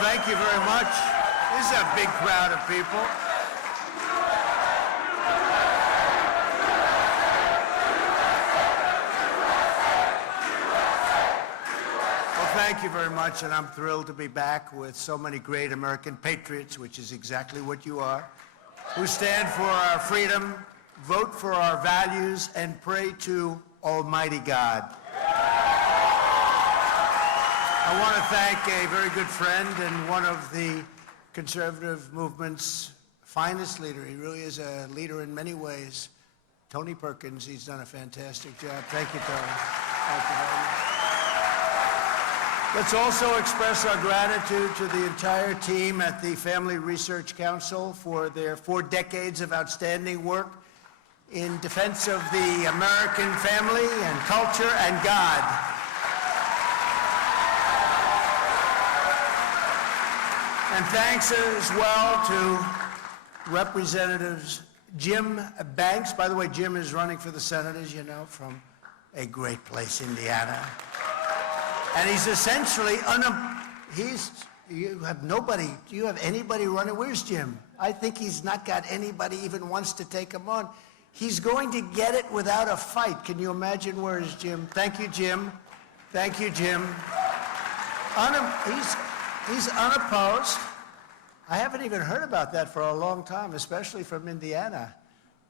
thank you very much. This is a big crowd of people. Well, thank you very much, and I'm thrilled to be back with so many great American patriots, which is exactly what you are, who stand for our freedom, vote for our values, and pray to Almighty God. I want to thank a very good friend and one of the conservative movement's finest leader. He really is a leader in many ways. Tony Perkins, he's done a fantastic job. Thank you, Tony. Thank you very much. Let's also express our gratitude to the entire team at the Family Research Council for their 4 decades of outstanding work in defense of the American family and culture and God. And thanks as well to Representatives Jim Banks. By the way, Jim is running for the Senate, as you know, from a great place, Indiana. And he's essentially, you have nobody, do you have anybody running? Where's Jim? I think he's not got anybody even wants to take him on. He's going to get it without a fight. Can you imagine? Where is Jim? Thank you, Jim. Thank you, Jim. He's unopposed. I haven't even heard about that for a long time, especially from Indiana.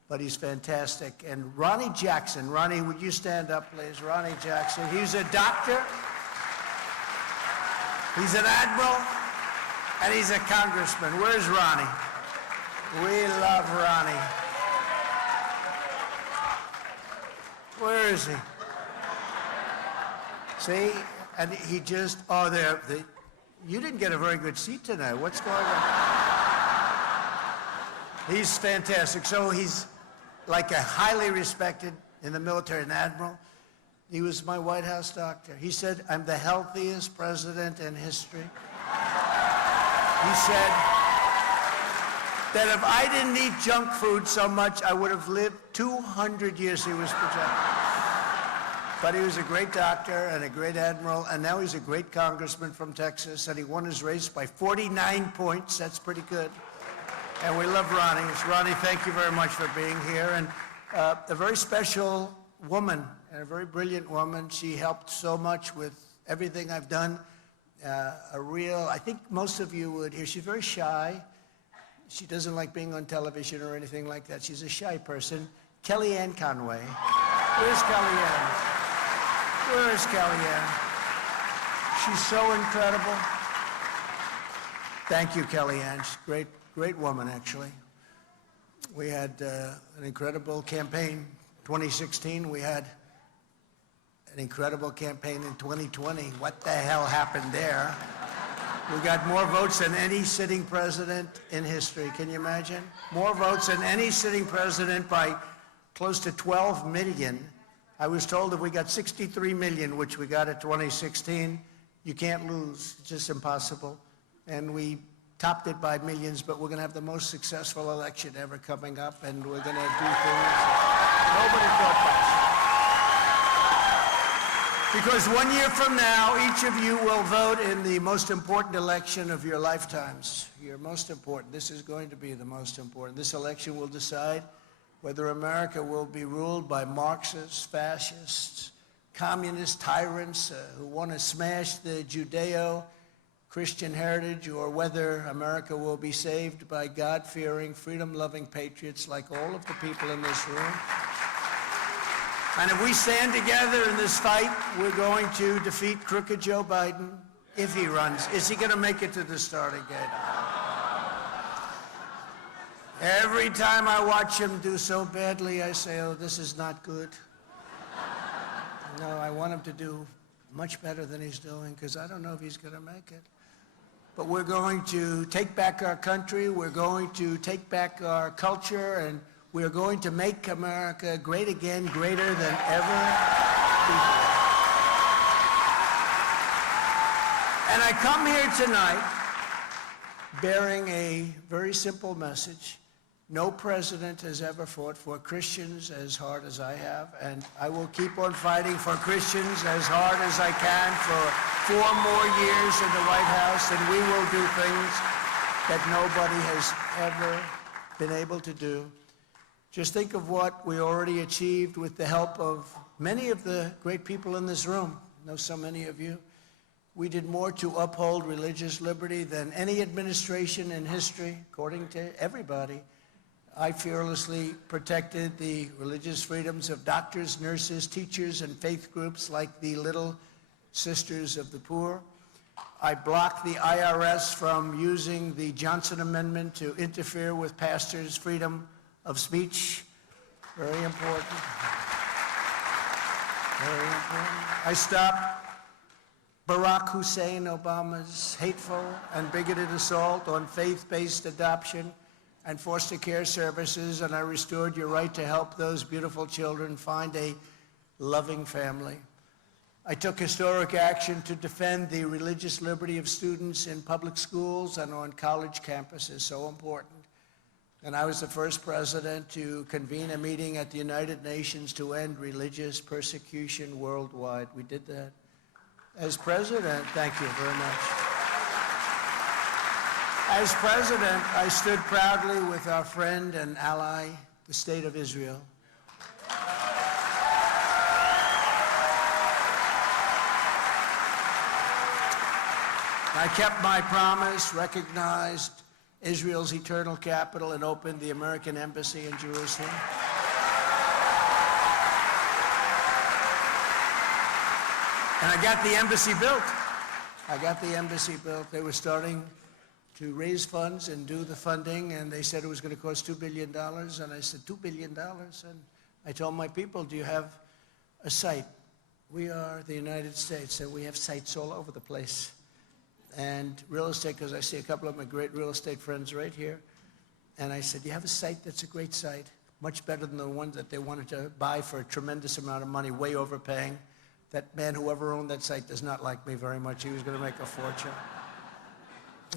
But he's fantastic. And Ronnie Jackson. Ronnie, would you stand up, please? Ronnie Jackson. He's a doctor. He's an admiral. And he's a congressman. Where's Ronnie? We love Ronnie. Where is he? See? And he just, you didn't get a very good seat tonight. What's going on? He's fantastic. So he's like a highly respected in the military, an admiral. He was my White House doctor. He said, I'm the healthiest president in history. He said that if I didn't eat junk food so much, I would have lived 200 years. He was projected. But he was a great doctor and a great admiral, and now he's a great congressman from Texas, and he won his race by 49 points. That's pretty good. And we love Ronnie. Ronnie, thank you very much for being here. And a very special woman, and a very brilliant woman. She helped so much with everything I've done. I think most of you would hear, she's very shy. She doesn't like being on television or anything like that. She's a shy person. Kellyanne Conway. Where's Kellyanne? Where is Kellyanne? She's so incredible. Thank you, Kellyanne. She's a great woman, actually. We had an incredible campaign. 2016, we had an incredible campaign in 2020. What the hell happened there? We got more votes than any sitting president in history. Can you imagine? More votes than any sitting president by close to 12 million. I was told if we got 63 million, which we got at 2016, you can't lose. It's just impossible. And we topped it by millions, but we're going to have the most successful election ever coming up, and we're going to do things nobody thought possible. Because 1 year from now, each of you will vote in the most important election of your lifetimes. Your most important. This is going to be the most important. This election will decide whether America will be ruled by Marxists, fascists, communist tyrants who want to smash the Judeo-Christian heritage, or whether America will be saved by God-fearing, freedom-loving patriots like all of the people in this room. And if we stand together in this fight, we're going to defeat crooked Joe Biden if he runs. Is he going to make it to the starting gate? Every time I watch him do so badly, I say, oh, this is not good. No, I want him to do much better than he's doing, because I don't know if he's going to make it. But we're going to take back our country, we're going to take back our culture, and we're going to make America great again, greater than ever before. And I come here tonight bearing a very simple message. No president has ever fought for Christians as hard as I have, and I will keep on fighting for Christians as hard as I can, for 4 more years in the White House, and we will do things that nobody has ever been able to do. Just think of what we already achieved with the help of many of the great people in this room. I know so many of you. We did more to uphold religious liberty than any administration in history, according to everybody. I fearlessly protected the religious freedoms of doctors, nurses, teachers, and faith groups like the Little Sisters of the Poor. I blocked the IRS from using the Johnson Amendment to interfere with pastors' freedom of speech. Very important. Very important. I stopped Barack Hussein Obama's hateful and bigoted assault on faith-based adoption and foster care services, and I restored your right to help those beautiful children find a loving family. I took historic action to defend the religious liberty of students in public schools and on college campuses, so important. And I was the first president to convene a meeting at the United Nations to end religious persecution worldwide. We did that. As president, thank you very much. As president, I stood proudly with our friend and ally, the State of Israel. I kept my promise, recognized Israel's eternal capital, and opened the American embassy in Jerusalem. And I got the embassy built. I got the embassy built. They were starting to raise funds and do the funding, and they said it was going to cost $2 billion. And I said, $2 billion? And I told my people, do you have a site? We are the United States, and we have sites all over the place. And real estate, because I see a couple of my great real estate friends right here. And I said, you have a site that's a great site, much better than the one that they wanted to buy for a tremendous amount of money, way overpaying. That man, whoever owned that site, does not like me very much. He was going to make a fortune.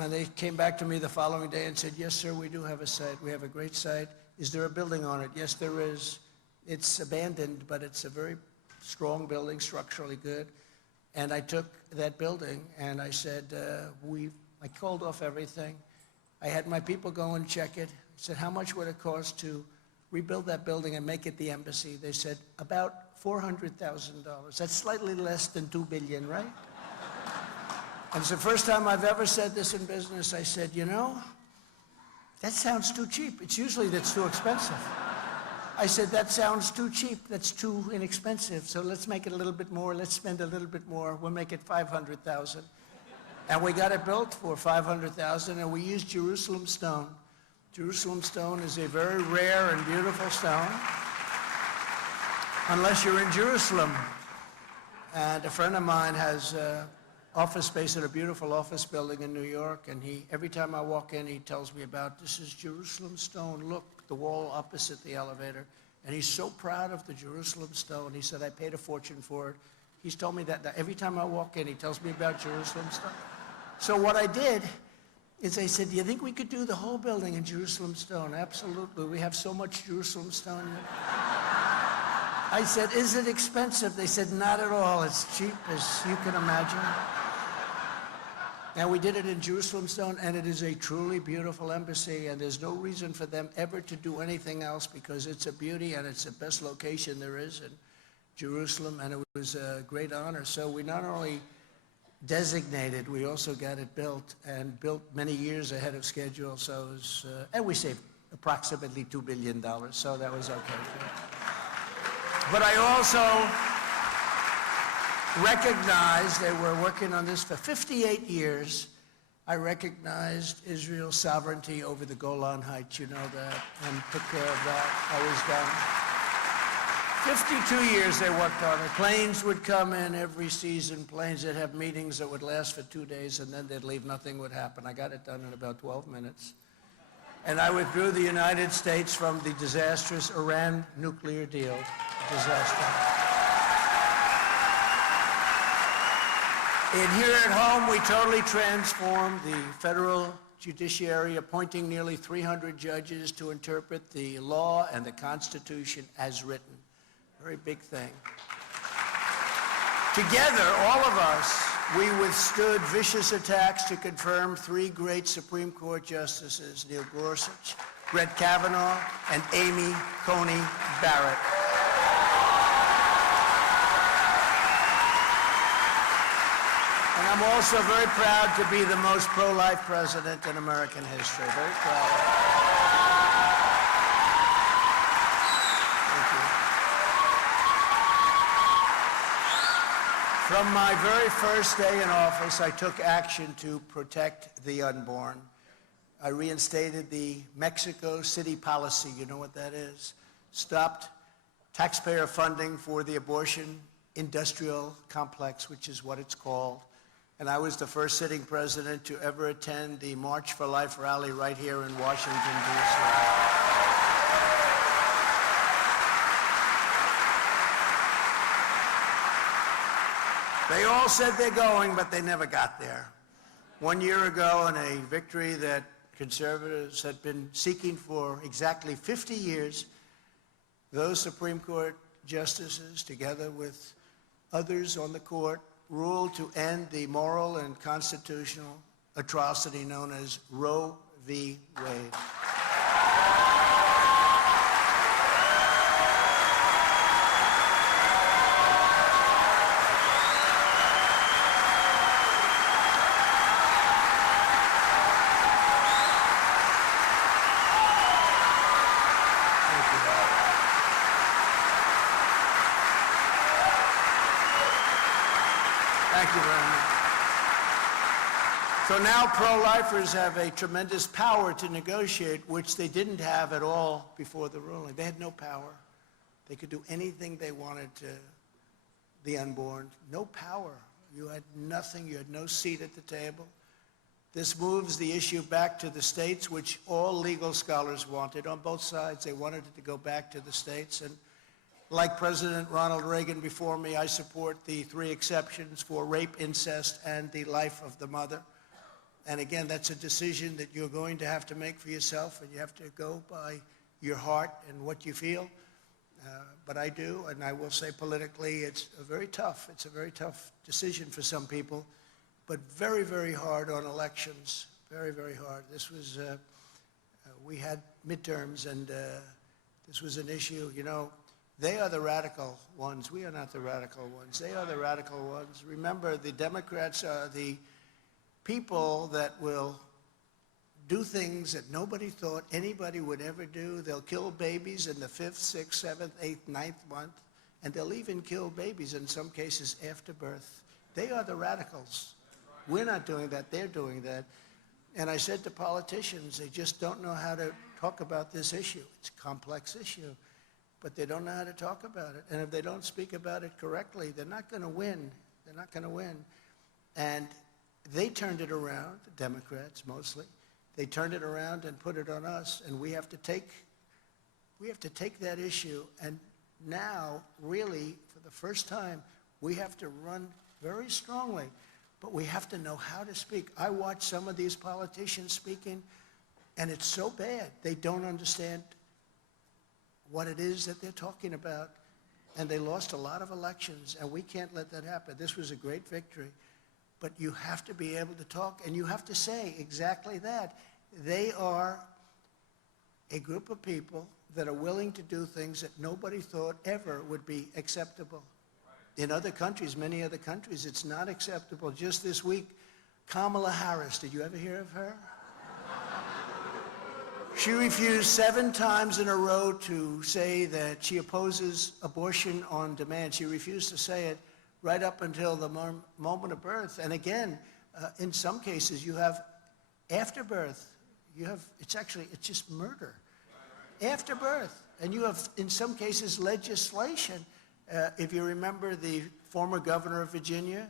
And they came back to me the following day and said, yes, sir, we do have a site. We have a great site. Is there a building on it? Yes, there is. It's abandoned, but it's a very strong building, structurally good. And I took that building and I said, I called off everything. I had my people go and check it. I said, how much would it cost to rebuild that building and make it the embassy? They said, about $400,000. That's slightly less than $2 billion, right? And it's the first time I've ever said this in business. I said, you know, that sounds too cheap. It's usually that's too expensive. I said, that sounds too cheap. That's too inexpensive. So let's make it a little bit more. Let's spend a little bit more. We'll make it $500,000. And we got it built for $500,000, and we used Jerusalem stone. Jerusalem stone is a very rare and beautiful stone, unless you're in Jerusalem. And a friend of mine has office space at a beautiful office building in New York, and every time I walk in, he tells me about, this is Jerusalem stone. Look, the wall opposite the elevator. And he's so proud of the Jerusalem stone. He said, I paid a fortune for it. He's told me that every time I walk in, he tells me about Jerusalem stone. So what I did is I said, do you think we could do the whole building in Jerusalem stone? Absolutely. We have so much Jerusalem stone here. I said, is it expensive? They said, not at all. It's cheap as you can imagine. And we did it in Jerusalem stone, and it is a truly beautiful embassy, and there's no reason for them ever to do anything else because it's a beauty and it's the best location there is in Jerusalem, and it was a great honor. So we not only designated, we also got it built, and built many years ahead of schedule. So it was, and we saved approximately $2 billion, so that was okay. But I also recognized they were working on this for 58 years. I recognized Israel's sovereignty over the Golan Heights, you know that, and took care of that. I was done. 52 years they worked on it. Planes would come in every season, planes that have meetings that would last for 2 days, and then they'd leave, nothing would happen. I got it done in about 12 minutes. And I withdrew the United States from the disastrous Iran nuclear deal. Disaster. And here at home, we totally transformed the federal judiciary, appointing nearly 300 judges to interpret the law and the Constitution as written. Very big thing. Together, all of us We withstood vicious attacks to confirm 3 great Supreme Court justices, Neil Gorsuch, Brett Kavanaugh, and Amy Coney Barrett. And I'm also very proud to be the most pro-life president in American history. Very proud. From my very first day in office, I took action to protect the unborn. I reinstated the Mexico City policy. You know what that is? Stopped taxpayer funding for the abortion industrial complex, which is what it's called. And I was the first sitting president to ever attend the March for Life rally right here in Washington, D.C. They all said they're going, but they never got there. 1 year ago, in a victory that conservatives had been seeking for exactly 50 years, those Supreme Court justices, together with others on the court, ruled to end the moral and constitutional atrocity known as Roe v. Wade. Thank you very much. So now pro-lifers have a tremendous power to negotiate, which they didn't have at all before the ruling. They had no power. They could do anything they wanted to the unborn. No power. You had nothing. You had no seat at the table. This moves the issue back to the states, which all legal scholars wanted on both sides. They wanted it to go back to the states. And like President Ronald Reagan before me, I support the 3 exceptions for rape, incest, and the life of the mother. And again, that's a decision that you're going to have to make for yourself, and you have to go by your heart and what you feel. But I do, and I will say politically, it's a very tough decision for some people, but very, very hard on elections. Very, very hard. This was, we had midterms, and this was an issue, you know. They are the radical ones. We are not the radical ones. They are the radical ones. Remember, the Democrats are the people that will do things that nobody thought anybody would ever do. They'll kill babies in the 5th, 6th, 7th, 8th, 9th month, and they'll even kill babies in some cases after birth. They are the radicals. We're not doing that. They're doing that. And I said to politicians, they just don't know how to talk about this issue. It's a complex issue. But they don't know how to talk about it. And if they don't speak about it correctly, they're not going to win. They're not going to win. And they turned it around, the Democrats mostly. They turned it around and put it on us. And we have to take that issue. And now, really, for the first time, we have to run very strongly. But we have to know how to speak. I watch some of these politicians speaking, and it's so bad. They don't understand what it is that they're talking about, and they lost a lot of elections, and we can't let that happen. This was a great victory, but you have to be able to talk, and you have to say exactly that. They are a group of people that are willing to do things that nobody thought ever would be acceptable. In other countries, many other countries, it's not acceptable. Just this week, Kamala Harris, did you ever hear of her? She refused 7 times in a row to say that she opposes abortion on demand. She refused to say it right up until the moment of birth. And again, in some cases, you have after birth. It's just murder. After birth. And you have, in some cases, legislation. If you remember the former governor of Virginia,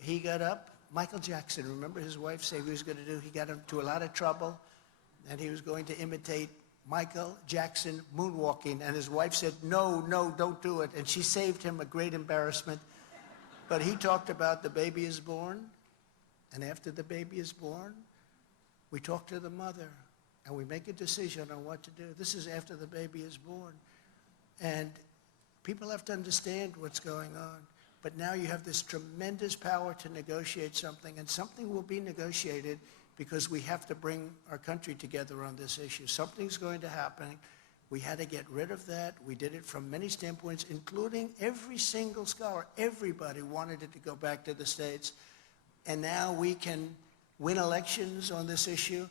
he got up. Michael Jackson, remember his wife said he was going to do, he got into a lot of trouble. And he was going to imitate Michael Jackson moonwalking. And his wife said, no, don't do it. And she saved him a great embarrassment. But he talked about the baby is born. And after the baby is born, we talk to the mother. And we make a decision on what to do. This is after the baby is born. And people have to understand what's going on. But now you have this tremendous power to negotiate something, and something will be negotiated because we have to bring our country together on this issue. Something's going to happen. We had to get rid of that. We did it from many standpoints, including every single scholar. Everybody wanted it to go back to the states. And now we can win elections on this issue.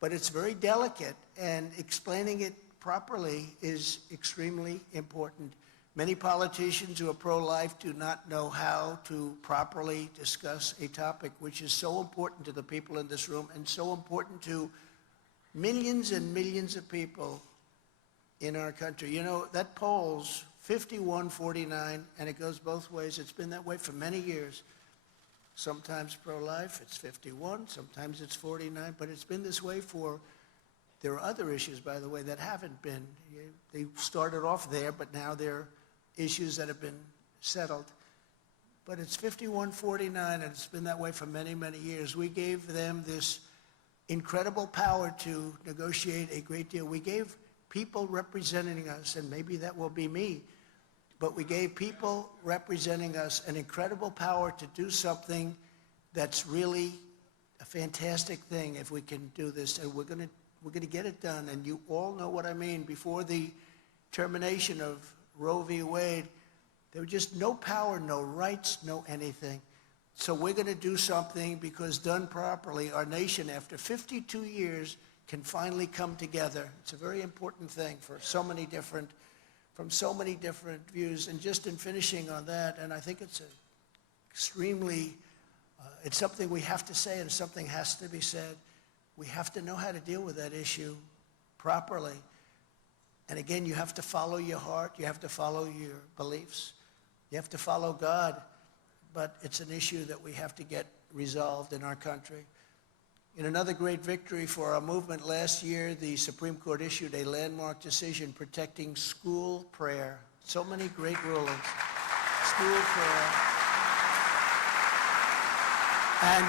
But it's very delicate, and explaining it properly is extremely important. Many politicians who are pro-life do not know how to properly discuss a topic which is so important to the people in this room and so important to millions and millions of people in our country. You know, that poll's 51-49, and it goes both ways. It's been that way for many years. Sometimes pro-life, it's 51, sometimes it's 49, but it's been this way for, there are other issues, by the way, that haven't been. They started off there, but now they're issues that have been settled. But it's 51-49, and it's been that way for many, many years. We gave them this incredible power to negotiate a great deal. We gave people representing us, and maybe that will be me, but we gave people representing us an incredible power to do something that's really a fantastic thing if we can do this, and we're going to get it done. And you all know what I mean. Before the termination of Roe v. Wade, there was just no power, no rights, no anything. So we're going to do something because done properly, our nation, after 52 years, can finally come together. It's a very important thing for so many different, from so many different views. And just in finishing on that, and I think it's extremely, it's something we have to say and something has to be said. We have to know how to deal with that issue properly. And again, you have to follow your heart. You have to follow your beliefs. You have to follow God. But it's an issue that we have to get resolved in our country. In another great victory for our movement last year, the Supreme Court issued a landmark decision protecting school prayer. So many great rulings. School prayer. And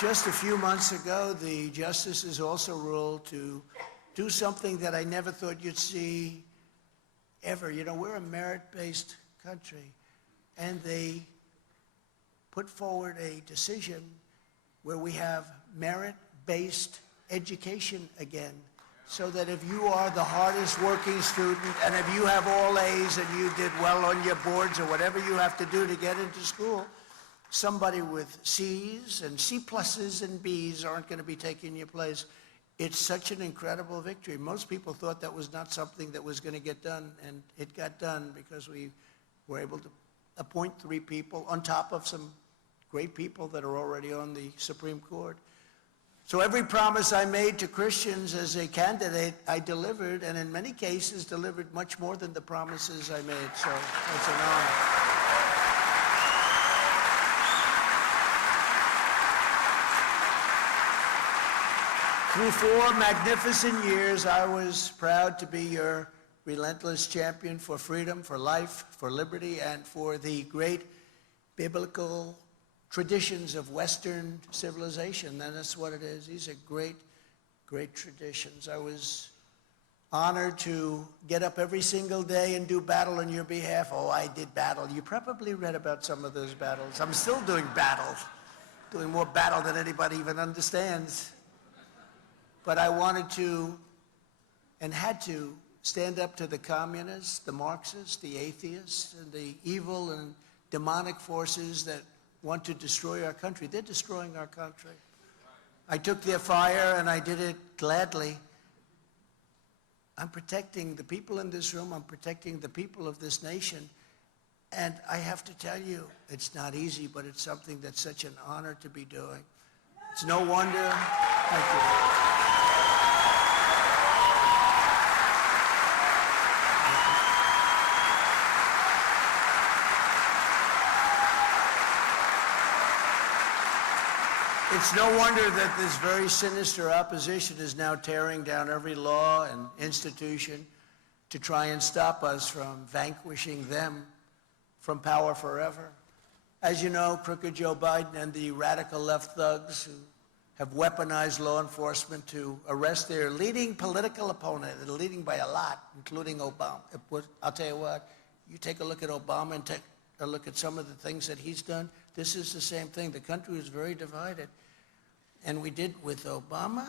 just a few months ago, the justices also ruled to do something that I never thought you'd see ever. You know, we're a merit-based country, and they put forward a decision where we have merit-based education again, so that if you are the hardest working student, and if you have all A's and you did well on your boards or whatever you have to do to get into school, somebody with C's and C pluses and B's aren't going to be taking your place. It's such an incredible victory. Most people thought that was not something that was going to get done, and it got done because we were able to appoint 3 people on top of some great people that are already on the Supreme Court. So every promise I made to Christians as a candidate, I delivered, and in many cases delivered much more than the promises I made. So it's an honor. Through 4 magnificent years, I was proud to be your relentless champion for freedom, for life, for liberty, and for the great biblical traditions of Western civilization. And that's what it is. These are great, great traditions. I was honored to get up every single day and do battle on your behalf. Oh, I did battle. You probably read about some of those battles. I'm still doing battle, doing more battle than anybody even understands. But I wanted to and had to stand up to the communists, the Marxists, the atheists, and the evil and demonic forces that want to destroy our country. They're destroying our country. I took their fire and I did it gladly. I'm protecting the people in this room. I'm protecting the people of this nation. And I have to tell you, it's not easy, but it's something that's such an honor to be doing. It's no wonder. Thank you. It's no wonder that this very sinister opposition is now tearing down every law and institution to try and stop us from vanquishing them from power forever. As you know, crooked Joe Biden and the radical left thugs who have weaponized law enforcement to arrest their leading political opponent, and leading by a lot, including Obama. I'll tell you what, you take a look at Obama and a look at some of the things that he's done. This is the same thing. The country was very divided. And we did with Obama.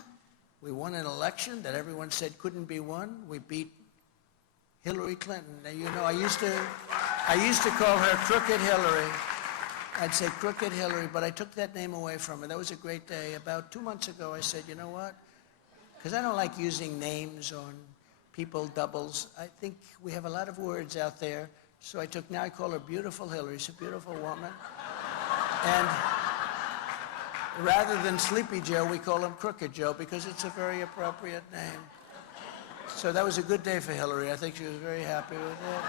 We won an election that everyone said couldn't be won. We beat Hillary Clinton. Now, you know, I used to call her Crooked Hillary. I'd say Crooked Hillary, but I took that name away from her. That was a great day. About 2 months ago, I said, you know what? Because I don't like using names on people, doubles. I think we have a lot of words out there. So now I call her Beautiful Hillary. She's a beautiful woman. And rather than Sleepy Joe, we call him Crooked Joe because it's a very appropriate name. So that was a good day for Hillary. I think she was very happy with it.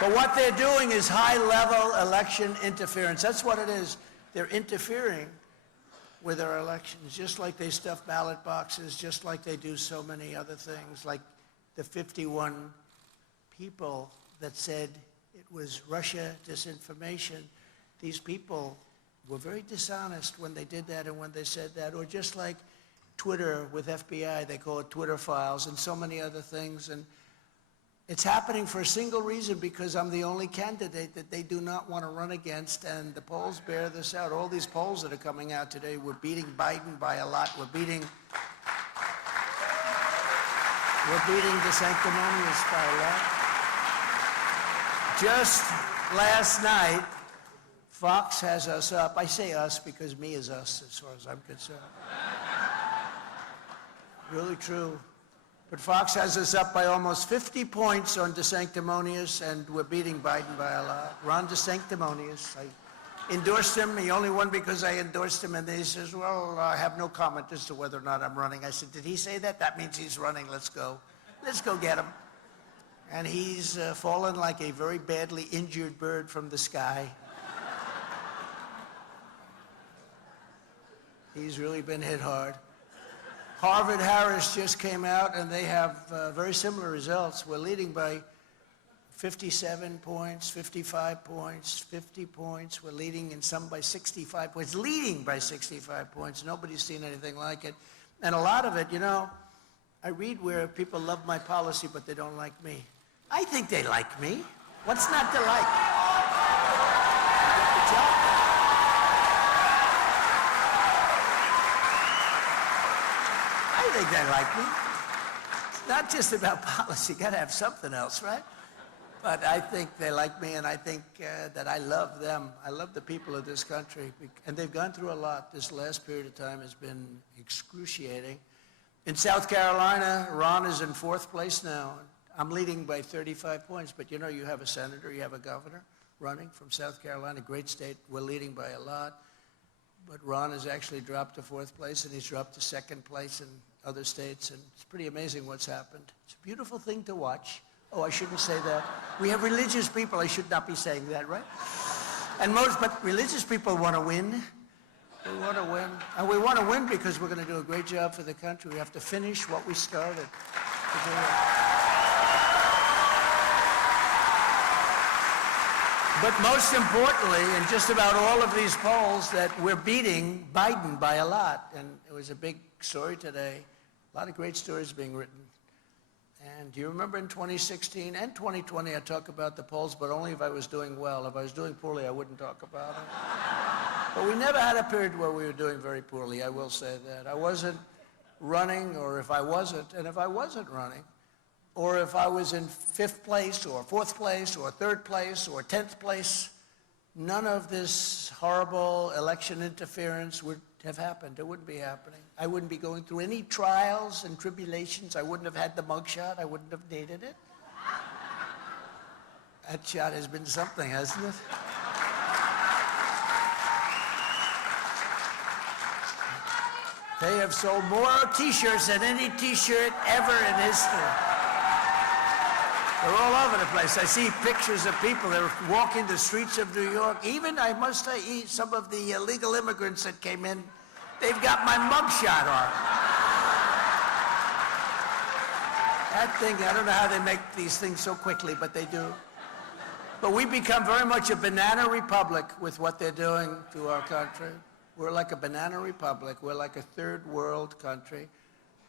But what they're doing is high-level election interference. That's what it is. They're interfering with our elections, just like they stuff ballot boxes, just like they do so many other things, like the 51 people that said it was Russia disinformation. These people were very dishonest when they did that and when they said that, or just like Twitter with FBI, they call it Twitter files, and so many other things. And it's happening for a single reason, because I'm the only candidate that they do not want to run against, and the polls bear this out. All these polls that are coming out today, we're beating Biden by a lot. We're beating DeSantis by a lot. Just last night, Fox has us up. I say us because me is us as far as I'm concerned. Really true. But Fox has us up by almost 50 points on DeSantis, and we're beating Biden by a lot. Ron DeSantis, I endorsed him. He only won because I endorsed him, and then he says, well, I have no comment as to whether or not I'm running. I said, did he say that? That means he's running. Let's go. Let's go get him. And he's fallen like a very badly injured bird from the sky. He's really been hit hard. Harvard-Harris just came out, and they have very similar results. We're leading by 57 points, 55 points, 50 points. We're leading in some by 65 points, leading by 65 points. Nobody's seen anything like it. And a lot of it, you know, I read where people love my policy, but they don't like me. I think they like me. What's not to like? Good job. I think they like me. It's not just about policy. Got to have something else, right? But I think they like me, and I think that I love them. I love the people of this country, and they've gone through a lot. This last period of time has been excruciating. In South Carolina, Ron is in 4th place now. I'm leading by 35 points, but you know, you have a senator, you have a governor running from South Carolina, great state. We're leading by a lot. But Ron has actually dropped to 4th place, and he's dropped to 2nd place in other states, and it's pretty amazing what's happened. It's a beautiful thing to watch. Oh, I shouldn't say that. We have religious people. I should not be saying that, right? But religious people want to win. We want to win. And we want to win because we're going to do a great job for the country. We have to finish what we started. But most importantly, in just about all of these polls, that we're beating Biden by a lot. And it was a big story today. A lot of great stories being written. And do you remember in 2016 and 2020, I talk about the polls, but only if I was doing well. If I was doing poorly, I wouldn't talk about it. But we never had a period where we were doing very poorly, I will say that. I wasn't running, or if I wasn't, and if I wasn't running, or if I was in 5th place, or 4th place, or 3rd place, or 10th place, none of this horrible election interference would have happened. It wouldn't be happening. I wouldn't be going through any trials and tribulations. I wouldn't have had the mugshot. I wouldn't have needed it. That shot has been something, hasn't it? They have sold more T-shirts than any T-shirt ever in history. They're all over the place. I see pictures of people that are walking the streets of New York. Even, I must say, some of the illegal immigrants that came in, they've got my mugshot on. That thing, I don't know how they make these things so quickly, but they do. But we've become very much a banana republic with what they're doing to our country. We're like a banana republic. We're like a 3rd world country.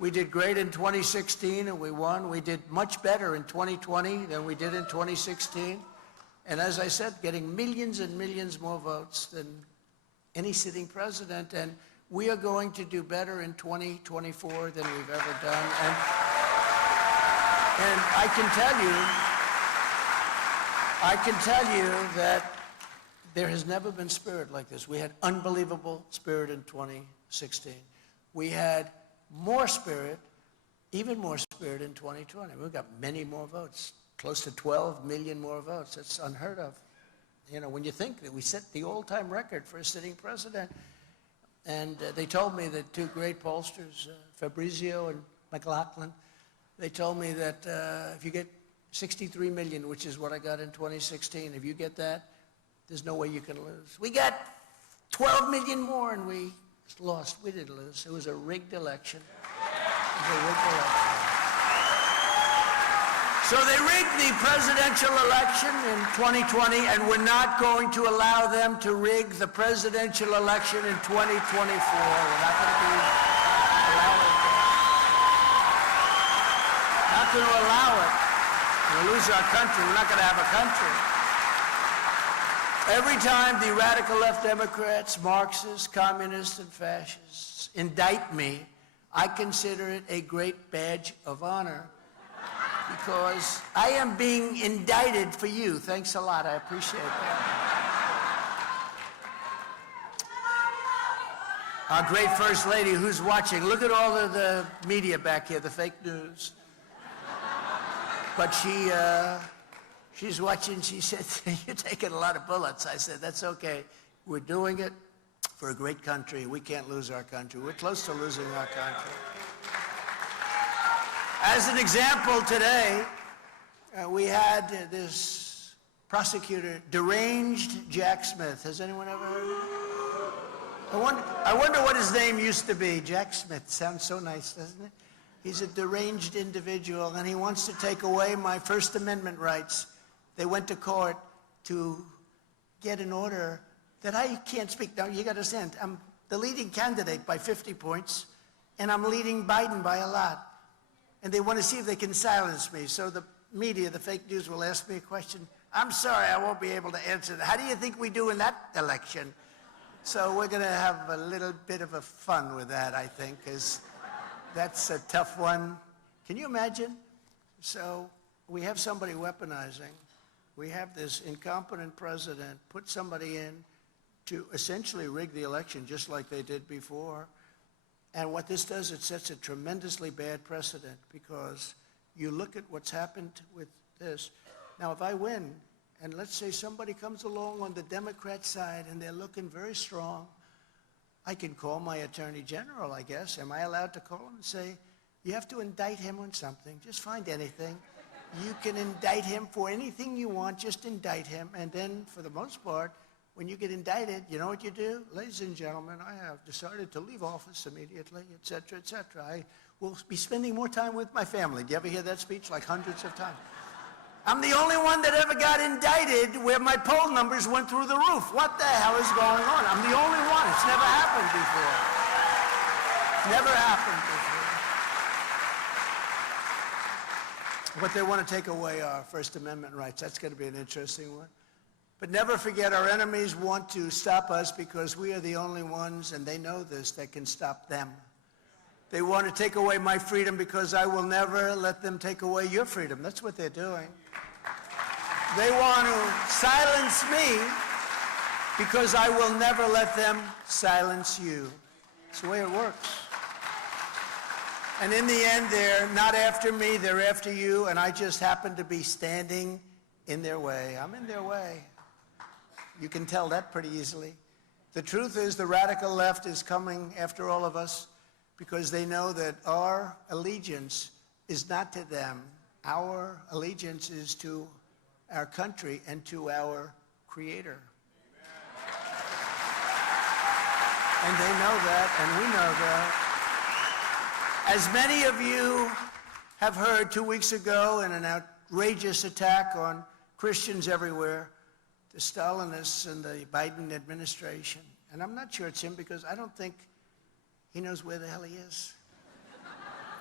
We did great in 2016 and we won. We did much better in 2020 than we did in 2016. And as I said, getting millions and millions more votes than any sitting president. And we are going to do better in 2024 than we've ever done. And I can tell you that there has never been spirit like this. We had unbelievable spirit in 2016. We had more spirit, even more spirit in 2020. We got many more votes, close to 12 million more votes. That's unheard of. You know, when you think that we set the all-time record for a sitting president. And they told me that two great pollsters, Fabrizio and McLaughlin, they told me that if you get 63 million, which is what I got in 2016, if you get that, there's no way you can lose. We got 12 million more and we lost. We didn't lose. It was a rigged election. It was a rigged election. So they rigged the presidential election in 2020, and we're not going to allow them to rig the presidential election in 2024. We're not going to allow it. Not going to allow it. We'll lose our country. We're not going to have a country. Every time the radical left Democrats, Marxists, communists, and fascists indict me, I consider it a great badge of honor because I am being indicted for you. Thanks a lot. I appreciate that. Our great First Lady who's watching. Look at all of the media back here, the fake news. But she's watching. She said, "You're taking a lot of bullets." I said, "That's okay. We're doing it for a great country. We can't lose our country. We're close to losing our country." As an example, today, we had this prosecutor, deranged Jack Smith. Has anyone ever heard of him? I wonder what his name used to be. Jack Smith. Sounds so nice, doesn't it? He's a deranged individual, and he wants to take away my First Amendment rights. They went to court to get an order that I can't speak. Now, you got to understand, I'm the leading candidate by 50 points, and I'm leading Biden by a lot. And they want to see if they can silence me. So the media, the fake news, will ask me a question. I'm sorry, I won't be able to answer that. How do you think we do in that election? So we're going to have a little bit of a fun with that, I think, because that's a tough one. Can you imagine? So we have somebody weaponizing. We have this incompetent president put somebody in to essentially rig the election just like they did before. And what this does, it sets a tremendously bad precedent because you look at what's happened with this. Now, if I win, and let's say somebody comes along on the Democrat side and they're looking very strong, I can call my attorney general, I guess. Am I allowed to call him and say, you have to indict him on something. Just find anything. You can indict him for anything you want. Just indict him. And then, for the most part, when you get indicted, you know what you do? Ladies and gentlemen, I have decided to leave office immediately, et cetera, et cetera. I will be spending more time with my family. Do you ever hear that speech? Like hundreds of times. I'm the only one that ever got indicted where my poll numbers went through the roof. What the hell is going on? I'm the only one. It's never happened before. Never happened before. But they want to take away our First Amendment rights. That's going to be an interesting one. But never forget, our enemies want to stop us because we are the only ones, and they know this, that can stop them. They want to take away my freedom because I will never let them take away your freedom. That's what they're doing. They want to silence me because I will never let them silence you. It's the way it works. And in the end, they're not after me, they're after you, and I just happen to be standing in their way. I'm in their way. You can tell that pretty easily. The truth is the radical left is coming after all of us because they know that our allegiance is not to them. Our allegiance is to our country and to our Creator. And they know that, and we know that. As many of you have heard 2 weeks ago in an outrageous attack on Christians everywhere, the Stalinists and the Biden administration. And I'm not sure it's him because I don't think he knows where the hell he is.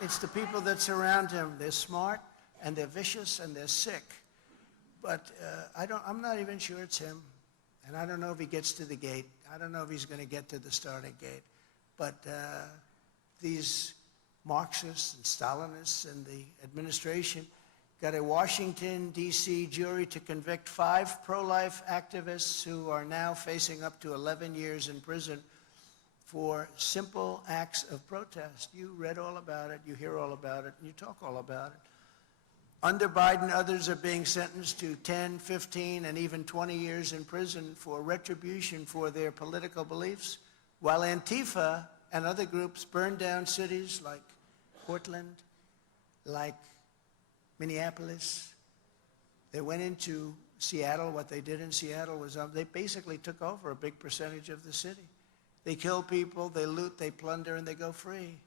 It's the people that surround him. They're smart, and they're vicious, and they're sick. But I'm not even sure it's him. And I don't know if he gets to the gate. I don't know if he's going to get to the starting gate. But these Marxists and Stalinists and the administration got a Washington, D.C. jury to convict 5 pro-life activists who are now facing up to 11 years in prison for simple acts of protest. You read all about it, you hear all about it, and you talk all about it. Under Biden, others are being sentenced to 10, 15, and even 20 years in prison for retribution for their political beliefs, while Antifa and other groups burned down cities like Portland, like Minneapolis. They went into Seattle. What they did in Seattle was they basically took over a big percentage of the city. They kill people, they loot, they plunder, and they go free.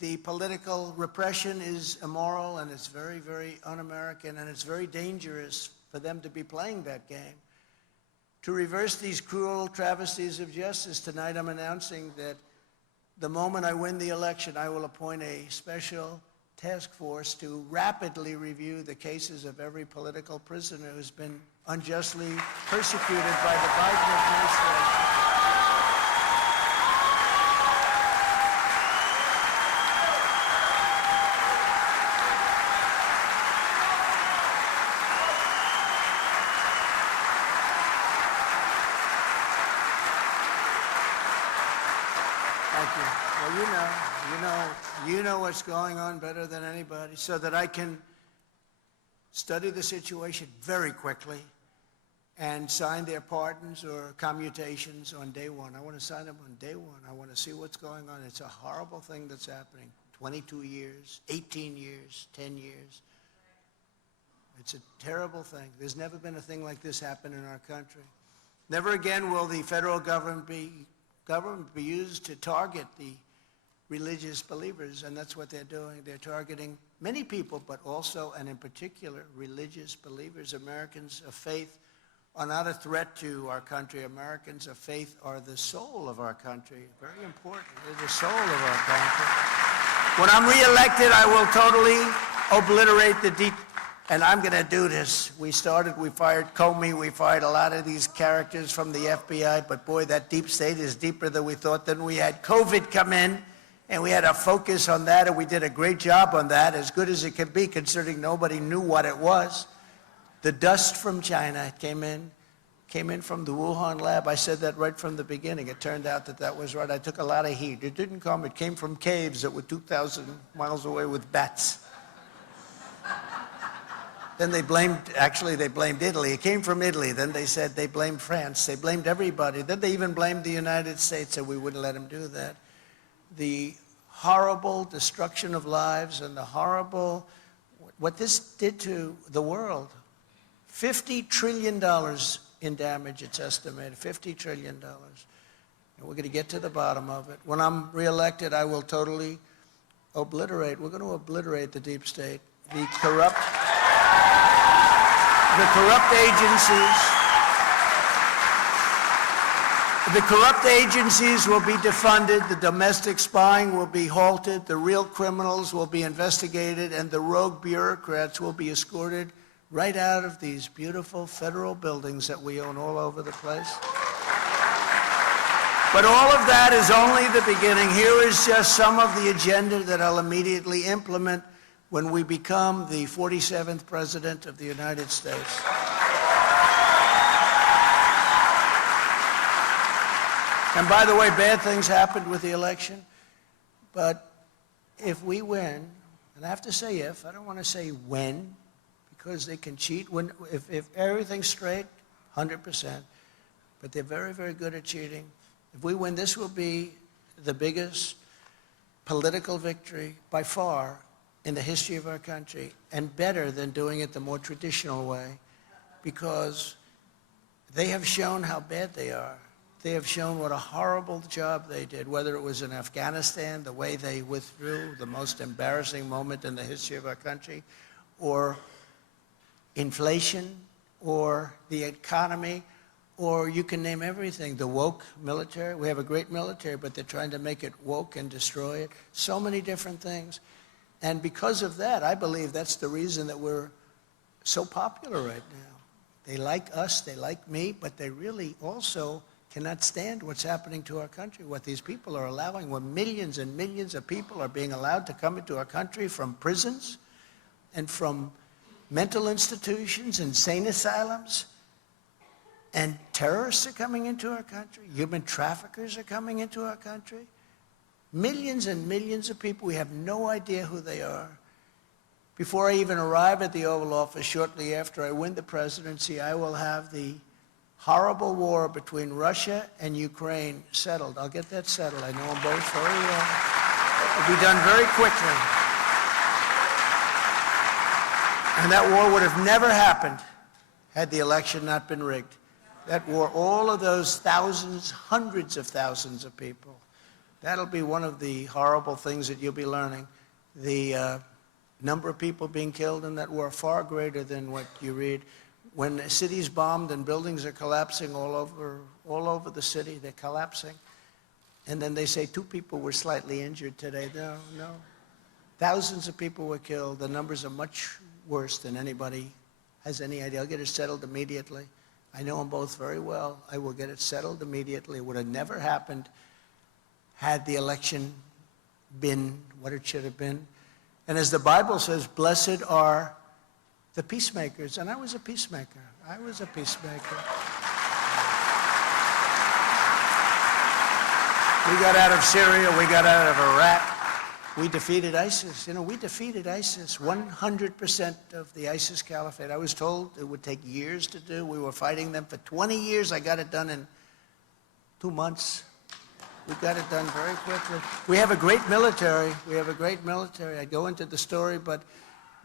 The political repression is immoral, and it's very, very un-American, and it's very dangerous for them to be playing that game. To reverse these cruel travesties of justice, tonight I'm announcing that the moment I win the election, I will appoint a special task force to rapidly review the cases of every political prisoner who's been unjustly persecuted by the Biden administration. Thank you. Well, you know what's going on better than anybody, so that I can study the situation very quickly and sign their pardons or commutations on day one. I want to sign them on day one. I want to see what's going on. It's a horrible thing that's happening. 22 years, 18 years, 10 years. It's a terrible thing. There's never been a thing like this happen in our country. Never again will the federal government be used to target the religious believers, and that's what they're doing. They're targeting many people, but also, and in particular, religious believers. Americans of faith are not a threat to our country. Americans of faith are the soul of our country. Very important. They're the soul of our country. When I'm reelected, I will totally obliterate the deep. And I'm going to do this. We fired Comey, we fired a lot of these characters from the FBI, but boy, that deep state is deeper than we thought. Then we had COVID come in, and we had to focus on that, and we did a great job on that, as good as it could be, considering nobody knew what it was. The dust from China came in from the Wuhan lab. I said that right from the beginning. It turned out that was right. I took a lot of heat. It didn't come. It came from caves that were 2,000 miles away with bats. Then they blamed Italy. It came from Italy. Then they said they blamed France. They blamed everybody. Then they even blamed the United States, and we wouldn't let them do that. The horrible destruction of lives and the horrible, what this did to the world. $50 trillion in damage, it's estimated, $50 trillion. And we're going to get to the bottom of it. When I'm reelected, I will totally we're going to obliterate the deep state, the corrupt agencies. The corrupt agencies will be defunded, the domestic spying will be halted, the real criminals will be investigated, and the rogue bureaucrats will be escorted right out of these beautiful federal buildings that we own all over the place. But all of that is only the beginning. Here is just some of the agenda that I'll immediately implement when we become the 47th President of the United States. And by the way, bad things happened with the election, but if we win, and I have to say if, I don't want to say when, because they can cheat. If everything's straight, 100%, but they're very, very good at cheating. If we win, this will be the biggest political victory by far in the history of our country, and better than doing it the more traditional way, because they have shown how bad they are. They have shown what a horrible job they did, whether it was in Afghanistan, the way they withdrew, the most embarrassing moment in the history of our country, or inflation, or the economy, or you can name everything. The woke military, we have a great military, but they're trying to make it woke and destroy it. So many different things. And because of that, I believe that's the reason that we're so popular right now. They like us, they like me, but they really also cannot stand what's happening to our country, what these people are allowing, when millions and millions of people are being allowed to come into our country from prisons and from mental institutions, insane asylums, and terrorists are coming into our country. Human traffickers are coming into our country. Millions and millions of people, we have no idea who they are. Before I even arrive at the Oval Office, shortly after I win the presidency, I will have the horrible war between Russia and Ukraine settled. I'll get that settled. I know them both very well. It'll be done very quickly. And that war would have never happened had the election not been rigged. That war, all of those thousands, hundreds of thousands of people, that'll be one of the horrible things that you'll be learning. The number of people being killed in that war, far greater than what you read. When a city's bombed and buildings are collapsing all over the city, they're collapsing. And then they say 2 people were slightly injured today. No. Thousands of people were killed. The numbers are much worse than anybody has any idea. I'll get it settled immediately. I know them both very well. I will get it settled immediately. It would have never happened had the election been what it should have been. And as the Bible says, blessed are the peacemakers. And I was a peacemaker. I was a peacemaker. We got out of Syria. We got out of Iraq. We defeated ISIS. You know, we defeated ISIS, 100% of the ISIS caliphate. I was told it would take years to do. We were fighting them for 20 years. I got it done in 2 months. We got it done very quickly. We have a great military. We have a great military. I go into the story, but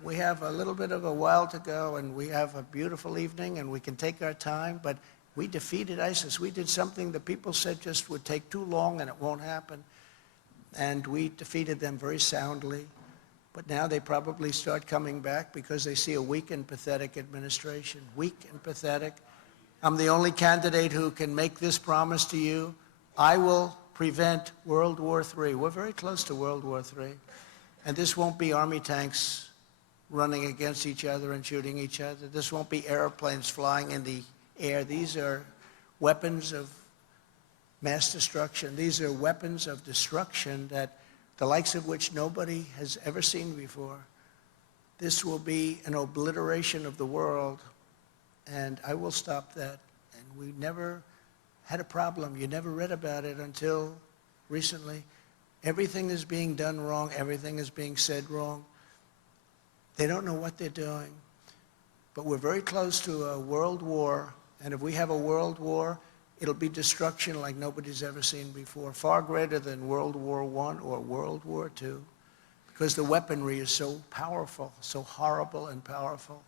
we have a little bit of a while to go, and we have a beautiful evening, and we can take our time. But we defeated ISIS. We did something that people said just would take too long, and it won't happen. And we defeated them very soundly. But now they probably start coming back because they see a weak and pathetic administration. Weak and pathetic. I'm the only candidate who can make this promise to you. I will prevent World War III. We're very close to World War III. And this won't be army tanks running against each other and shooting each other. This won't be airplanes flying in the air. These are weapons of mass destruction. These are weapons of destruction that the likes of which nobody has ever seen before. This will be an obliteration of the world, and I will stop that. And we never had a problem. You never read about it until recently. Everything is being done wrong. Everything is being said wrong. They don't know what they're doing. But we're very close to a world war, and if we have a world war, it'll be destruction like nobody's ever seen before, far greater than World War I or World War II, because the weaponry is so powerful, so horrible and powerful.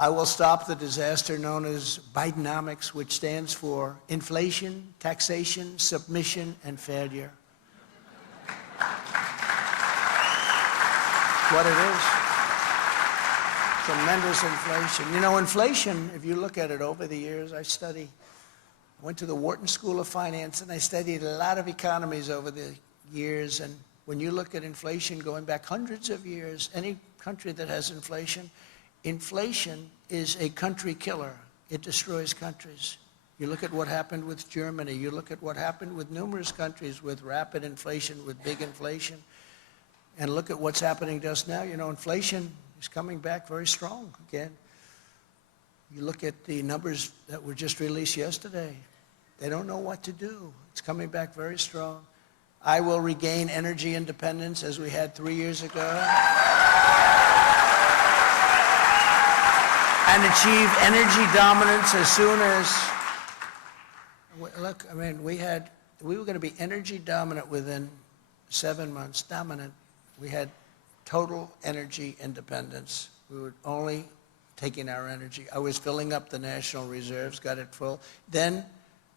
I will stop the disaster known as Bidenomics, which stands for inflation, taxation, submission, and failure. What it is. Tremendous inflation. You know, inflation, if you look at it over the years, I went to the Wharton School of Finance, and I studied a lot of economies over the years. And when you look at inflation going back hundreds of years, any country that has inflation is a country killer. It destroys countries. You look at what happened with Germany. You look at what happened with numerous countries with rapid inflation, with big inflation. And look at what's happening just now. You know, inflation is coming back very strong again. You look at the numbers that were just released yesterday. They don't know what to do. It's coming back very strong. I will regain energy independence as we had 3 years ago. And achieve energy dominance as soon as, look, I mean, we were going to be energy dominant within 7 months, dominant. We had total energy independence. We were only taking our energy. I was filling up the national reserves, got it full. Then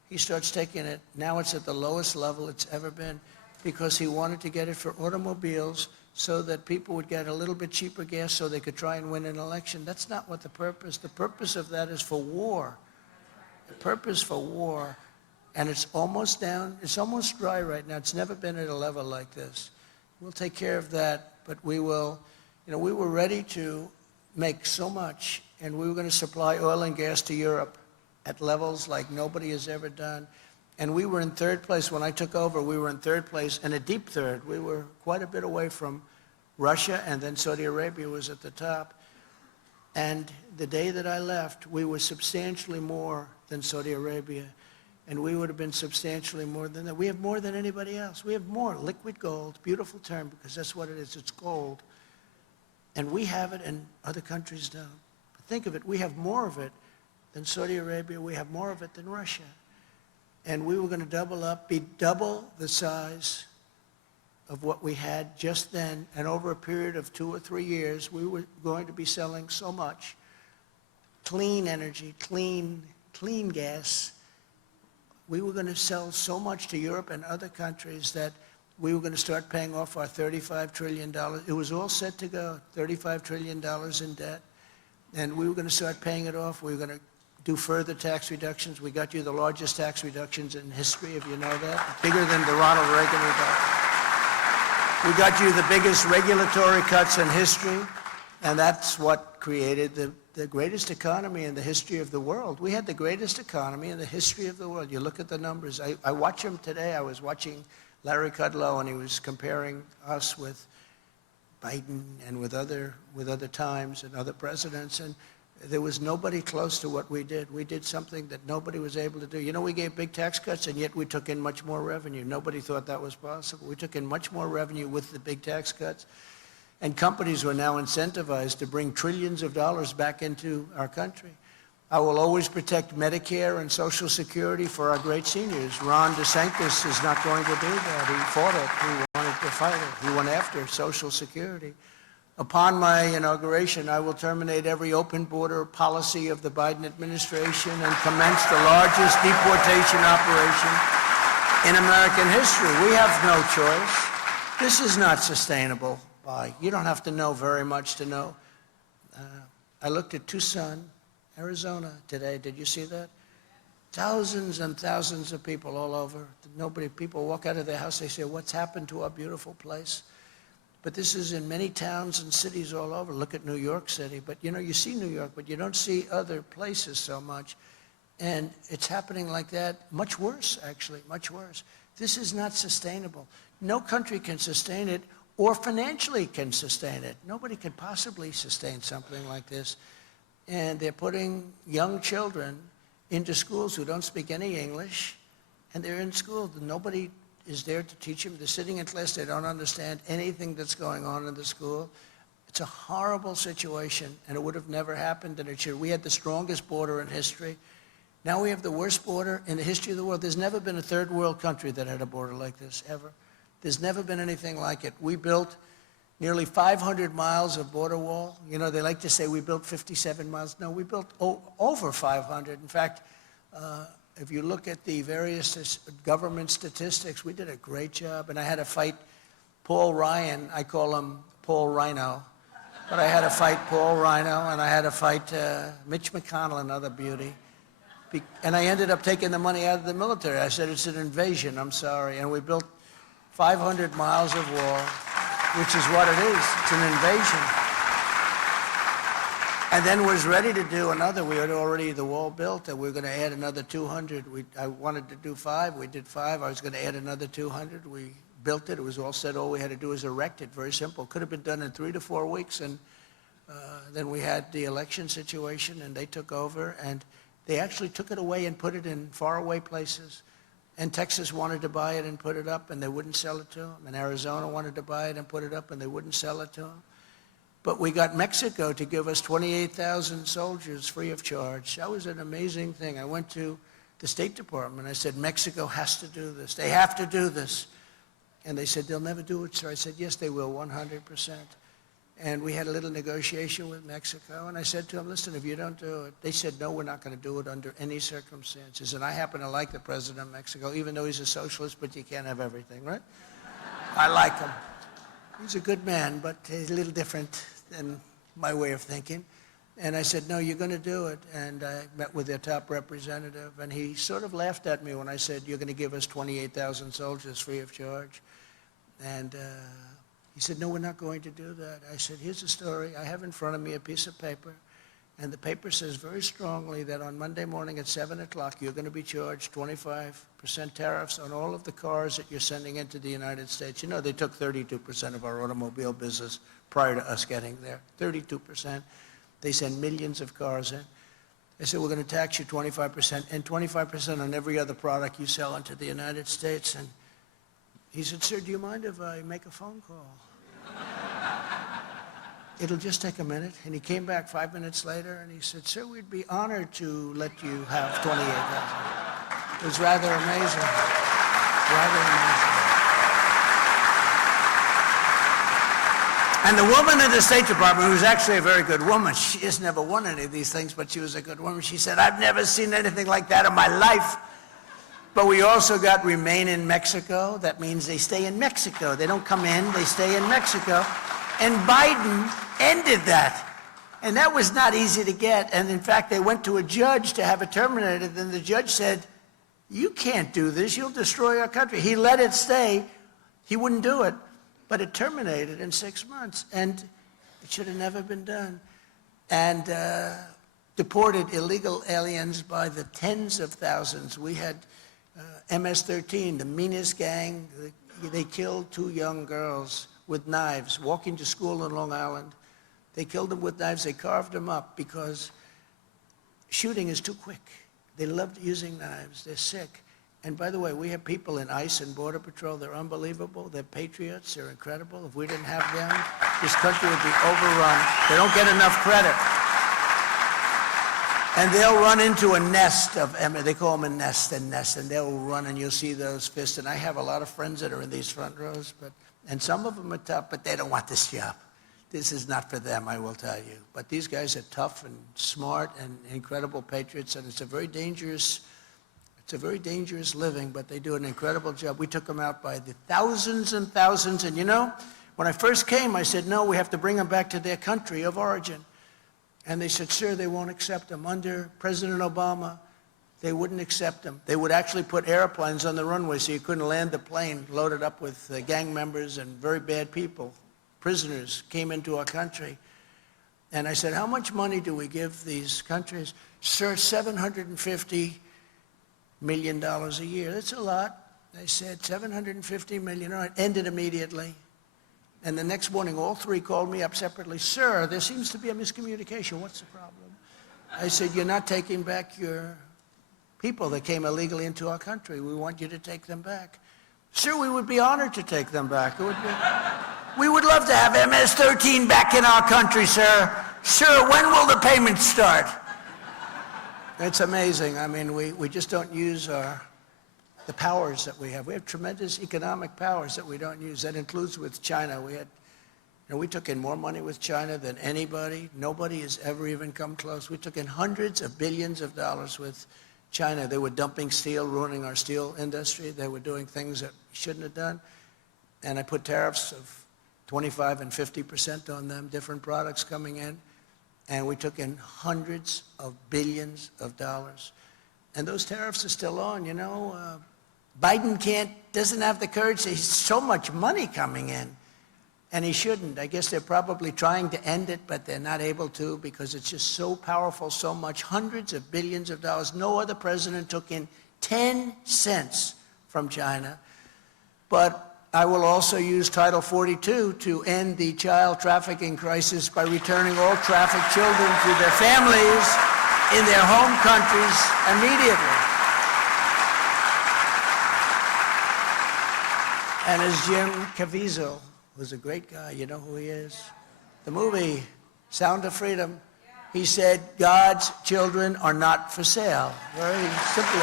he starts taking it. Now it's at the lowest level it's ever been because he wanted to get it for automobiles so that people would get a little bit cheaper gas so they could try and win an election. That's not what the purpose of that is for war. purpose for war, and it's almost down, it's almost dry right now. It's never been at a level like this. We'll take care of that, but we will, we were ready to make so much, and we were going to supply oil and gas to Europe at levels like nobody has ever done. And we were in third place. When I took over, we were in third place, and a deep third. We were quite a bit away from Russia, and then Saudi Arabia was at the top. And the day that I left, we were substantially more than Saudi Arabia, and we would have been substantially more than that. We have more than anybody else. We have more liquid gold, beautiful term, because that's what it is, it's gold. And we have it and other countries don't. But think of it, we have more of it than Saudi Arabia, we have more of it than Russia. And we were going to double up, be double the size of what we had just then, and over a period of 2 or 3 years, we were going to be selling so much clean energy, clean gas. We were going to sell so much to Europe and other countries that we were going to start paying off our $35 trillion. It was all set to go, $35 trillion in debt. And we were going to start paying it off. We were going to do further tax reductions. We got you the largest tax reductions in history, if you know that, bigger than the Ronald Reagan reduction. We got you the biggest regulatory cuts in history, and that's what created the greatest economy in the history of the world. We had the greatest economy in the history of the world. You look at the numbers. I watch them today. I was watching Larry Kudlow, and he was comparing us with Biden and with other times and other presidents, and there was nobody close to what we did. We did something that nobody was able to do. We gave big tax cuts, and yet we took in much more revenue. Nobody thought that was possible. We took in much more revenue with the big tax cuts, and companies were now incentivized to bring trillions of dollars back into our country. I will always protect Medicare and Social Security for our great seniors. Ron DeSantis is not going to do that. He fought it. He wanted to fight it. He went after Social Security. Upon my inauguration, I will terminate every open border policy of the Biden administration and commence the largest deportation operation in American history. We have no choice. This is not sustainable. You don't have to know very much to know. I looked at Tucson, Arizona today. Did you see that? Thousands and thousands of people all over. People walk out of their house, they say, what's happened to our beautiful place? But this is in many towns and cities all over. Look at New York City. But you see New York, but you don't see other places so much. And it's happening like that. Much worse, actually, much worse. This is not sustainable. No country can sustain it or financially can sustain it. Nobody could possibly sustain something like this. And they're putting young children into schools who don't speak any English, and they're in school. Nobody is there to teach them. They're sitting in class. They don't understand anything that's going on in the school. It's a horrible situation, and it would have never happened, and it should. We had the strongest border in history. Now we have the worst border in the history of the world. There's never been a third world country that had a border like this, ever. There's never been anything like it. We built nearly 500 miles of border wall. They like to say we built 57 miles. No, we built over 500. In fact, if you look at the various government statistics, we did a great job. And I had to fight Paul Ryan. I call him Paul Rhino. But I had to fight Paul Rhino, and I had to fight Mitch McConnell, another beauty. And I ended up taking the money out of the military. I said, it's an invasion, I'm sorry. And we built 500 miles of wall, which is what it is. It's an invasion. And then was ready to do another. We had already the wall built, and we were going to add another 200. I wanted to do 5. We did 5. I was going to add another 200. We built it. It was all set. All we had to do was erect it. Very simple. Could have been done in 3 to 4 weeks. And then we had the election situation, and they took over. And they actually took it away and put it in faraway places. And Texas wanted to buy it and put it up, and they wouldn't sell it to them. And Arizona wanted to buy it and put it up, and they wouldn't sell it to them. But we got Mexico to give us 28,000 soldiers free of charge. That was an amazing thing. I went to the State Department. I said, Mexico has to do this. They have to do this. And they said, they'll never do it, sir. I said, yes, they will, 100%. And we had a little negotiation with Mexico. And I said to them, listen, if you don't do it. They said, no, we're not going to do it under any circumstances. And I happen to like the president of Mexico, even though he's a socialist, but you can't have everything, right? I like him. He's a good man, but he's a little different than my way of thinking. And I said, no, you're going to do it. And I met with their top representative, and he sort of laughed at me when I said, you're going to give us 28,000 soldiers free of charge. And he said, no, we're not going to do that. I said, here's the story. I have in front of me a piece of paper, and the paper says very strongly that on Monday morning at 7 o'clock, you're going to be charged 25% tariffs on all of the cars that you're sending into the United States. You know, they took 32% of our automobile business prior to us getting there, 32%. They send millions of cars in. They said, we're going to tax you 25% and 25% on every other product you sell into the United States. And he said, sir, do you mind if I make a phone call? It'll just take a minute. And he came back 5 minutes later, and he said, sir, we'd be honored to let you have 28,000. It was rather amazing. Rather amazing. And the woman in the State Department, who's actually a very good woman, she has never won any of these things, but she was a good woman. She said, I've never seen anything like that in my life. But we also got remain in Mexico. That means they stay in Mexico. They don't come in, they stay in Mexico. And Biden ended that. And that was not easy to get. And in fact, they went to a judge to have it terminated. And the judge said, you can't do this. You'll destroy our country. He let it stay. He wouldn't do it. But it terminated in 6 months, and it should have never been done. And deported illegal aliens by the tens of thousands. We had MS-13, the meanest gang. They killed 2 young girls with knives, walking to school in Long Island. They killed them with knives. They carved them up because shooting is too quick. They loved using knives. They're sick. And by the way, we have people in ICE and Border Patrol. They're unbelievable. They're patriots. They're incredible. If we didn't have them, this country would be overrun. They don't get enough credit. And they'll run into a nest of, they call them a nest, and they'll run, and you'll see those fists. And I have a lot of friends that are in these front rows, and some of them are tough, but they don't want this job. This is not for them, I will tell you. But these guys are tough and smart and incredible patriots, and it's a very dangerous living, but they do an incredible job. We took them out by the thousands and thousands. And you know, when I first came, I said, no, we have to bring them back to their country of origin. And they said, sir, they won't accept them. Under President Obama, they wouldn't accept them. They would actually put airplanes on the runway so you couldn't land the plane loaded up with gang members and very bad people. Prisoners came into our country. And I said, how much money do we give these countries? Sir, $750 million a year. That's a lot. They said $750 million. All right, ended immediately. And the next morning, all 3 called me up separately. Sir, there seems to be a miscommunication. What's the problem? I said, you're not taking back your people that came illegally into our country. We want you to take them back. Sir, we would be honored to take them back. We would love to have MS-13 back in our country, sir. Sir, when will the payments start? It's amazing. I mean, we just don't use the powers that we have. We have tremendous economic powers that we don't use. That includes with China. We took in more money with China than anybody. Nobody has ever even come close. We took in hundreds of billions of dollars with China. They were dumping steel, ruining our steel industry. They were doing things that we shouldn't have done. And I put tariffs of 25 and 50% on them, different products coming in. And we took in hundreds of billions of dollars. And those tariffs are still on, you know. Biden doesn't have the courage. There's so much money coming in, and he shouldn't. I guess they're probably trying to end it, but they're not able to because it's just so powerful, so much, hundreds of billions of dollars. No other president took in 10 cents from China. But I will also use Title 42 to end the child trafficking crisis by returning all trafficked children to their families in their home countries immediately. And as Jim Caviezel, who's a great guy, you know who he is? The movie Sound of Freedom, he said, God's children are not for sale. Very simple.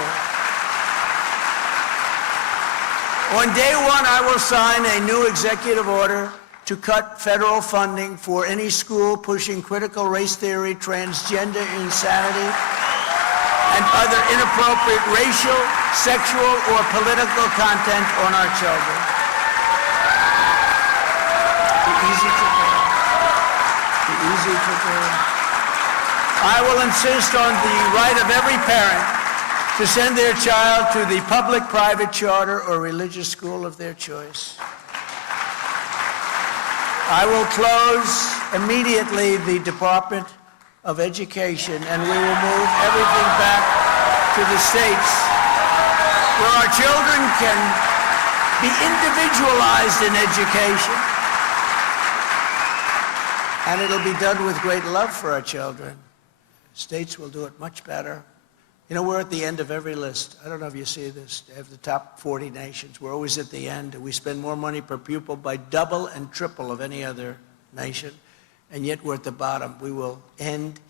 On day 1, I will sign a new executive order to cut federal funding for any school pushing critical race theory, transgender insanity, and other inappropriate racial, sexual, or political content on our children. Be easy to do. Be easy to do. I will insist on the right of every parent to send their child to the public, private, charter, or religious school of their choice. I will close immediately the Department of Education, and we will move everything back to the states where our children can be individualized in education. And it'll be done with great love for our children. States will do it much better. You know, we're at the end of every list. I don't know if you see this. They have the top 40 nations. We're always at the end. We spend more money per pupil by double and triple of any other nation. And yet we're at the bottom. We will end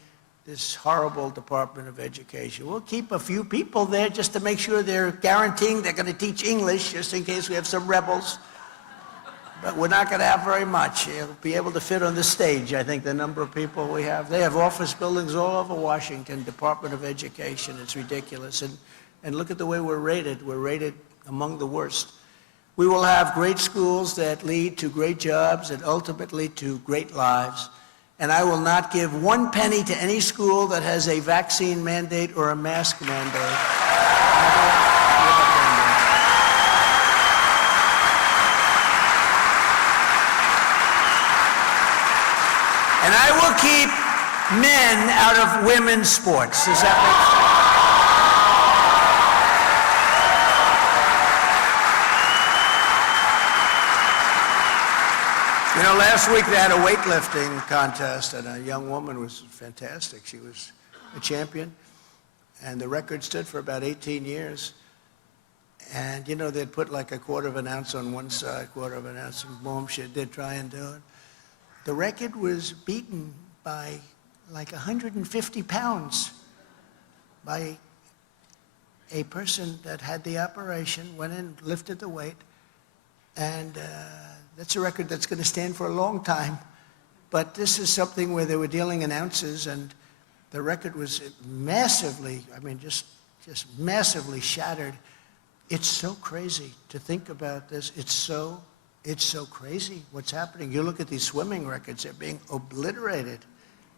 this horrible Department of Education. We'll keep a few people there just to make sure they're guaranteeing they're going to teach English, just in case we have some rebels. But we're not going to have very much. You'll be able to fit on the stage, I think, the number of people we have. They have office buildings all over Washington, Department of Education. It's ridiculous. And look at the way we're rated. We're rated among the worst. We will have great schools that lead to great jobs and ultimately to great lives. And I will not give 1 penny to any school that has a vaccine mandate or a mask mandate. And I will keep men out of women's sports. Does that make sense? You know, last week they had a weightlifting contest, and a young woman was fantastic. She was a champion, and the record stood for about 18 years. And, you know, they'd put like a quarter of an ounce on one side, quarter of an ounce, and boom, she did try and do it. The record was beaten by like 150 pounds by a person that had the operation, went in, lifted the weight, and that's a record that's going to stand for a long time. But this is something where they were dealing in ounces, and the record was massively, I mean, just massively shattered. It's so crazy to think about this. It's so crazy what's happening. You look at these swimming records, they're being obliterated.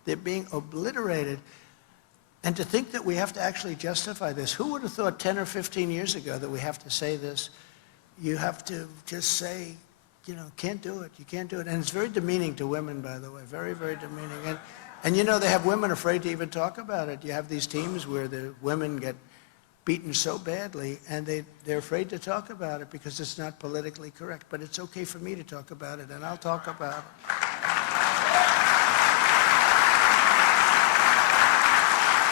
They're being obliterated. And to think that we have to actually justify this. Who would have thought 10 or 15 years ago that we have to say this? You have to just say, you know, can't do it. You can't do it. And it's very demeaning to women, by the way. Very, very demeaning. And you know, they have women afraid to even talk about it. You have these teams where the women get beaten so badly, and they're afraid to talk about it because it's not politically correct. But it's okay for me to talk about it, and I'll talk about it.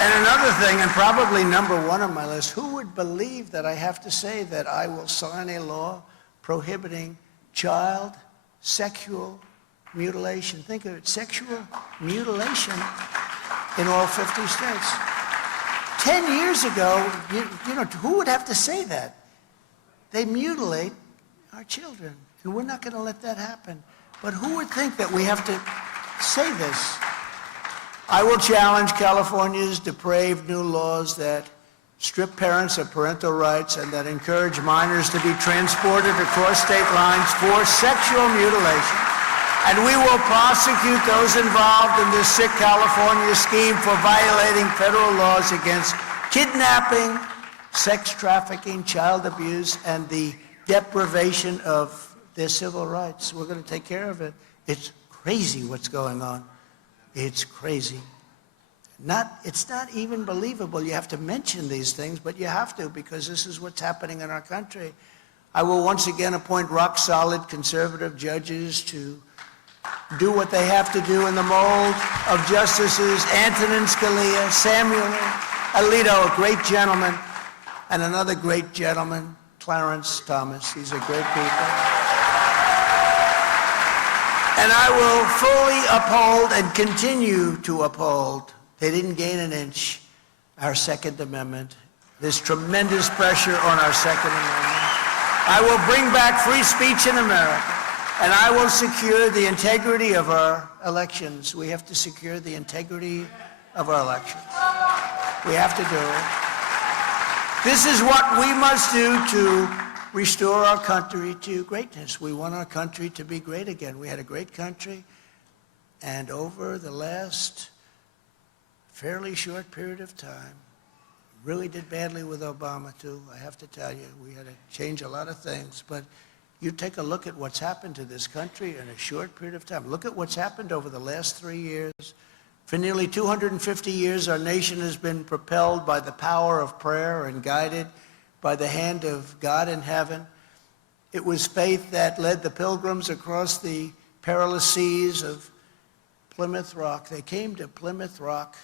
And another thing, and probably number one on my list, who would believe that I have to say that I will sign a law prohibiting child sexual mutilation? Think of it, sexual mutilation in all 50 states. 10 years ago, you know, who would have to say that? They mutilate our children, and we're not going to let that happen. But who would think that we have to say this? I will challenge California's depraved new laws that strip parents of parental rights and that encourage minors to be transported across state lines for sexual mutilation. And we will prosecute those involved in this sick California scheme for violating federal laws against kidnapping, sex trafficking, child abuse, and the deprivation of their civil rights. We're going to take care of it. It's crazy what's going on. It's crazy. It's not even believable. You have to mention these things, but you have to, because this is what's happening in our country. I will once again appoint rock-solid conservative judges to do what they have to do in the mold of Justices Antonin Scalia, Samuel Alito, a great gentleman, and another great gentleman, Clarence Thomas. These are great people. And I will fully uphold and continue to uphold, they didn't gain an inch, our Second Amendment. There's tremendous pressure on our Second Amendment. I will bring back free speech in America, and I will secure the integrity of our elections. We have to secure the integrity of our elections. We have to do it. This is what we must do to restore our country to greatness. We want our country to be great again. We had a great country, and over the last fairly short period of time. Really did badly with Obama, too, I have to tell you. We had to change a lot of things. But you take a look at what's happened to this country in a short period of time. Look at what's happened over the last 3 years. For nearly 250 years, our nation has been propelled by the power of prayer and guided by the hand of God in heaven. It was faith that led the pilgrims across the perilous seas of Plymouth Rock. They came to Plymouth Rock,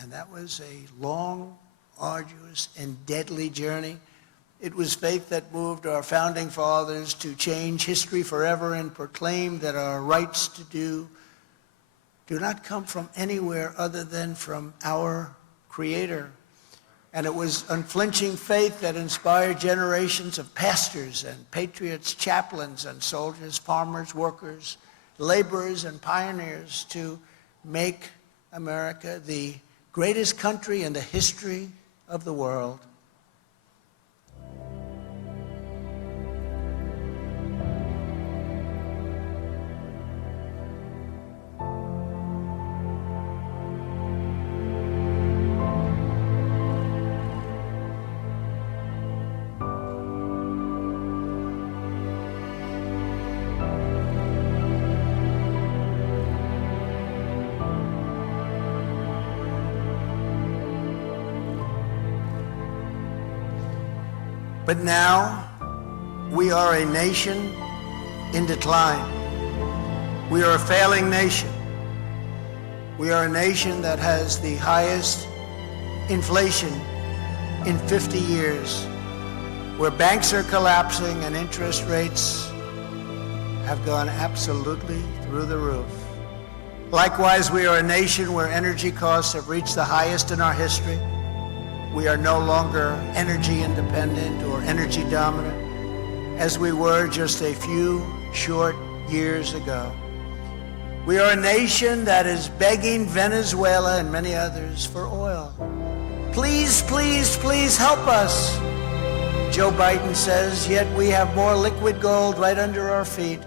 and that was a long, arduous, and deadly journey. It was faith that moved our founding fathers to change history forever and proclaim that our rights to do not come from anywhere other than from our Creator. And it was unflinching faith that inspired generations of pastors and patriots, chaplains and soldiers, farmers, workers, laborers and pioneers to make America the greatest country in the history of the world. But now, we are a nation in decline. We are a failing nation. We are a nation that has the highest inflation in 50 years, where banks are collapsing and interest rates have gone absolutely through the roof. Likewise, we are a nation where energy costs have reached the highest in our history. We are no longer energy independent or energy dominant as we were just a few short years ago. We are a nation that is begging Venezuela and many others for oil. Please, please, please help us, Joe Biden says, yet we have more liquid gold right under our feet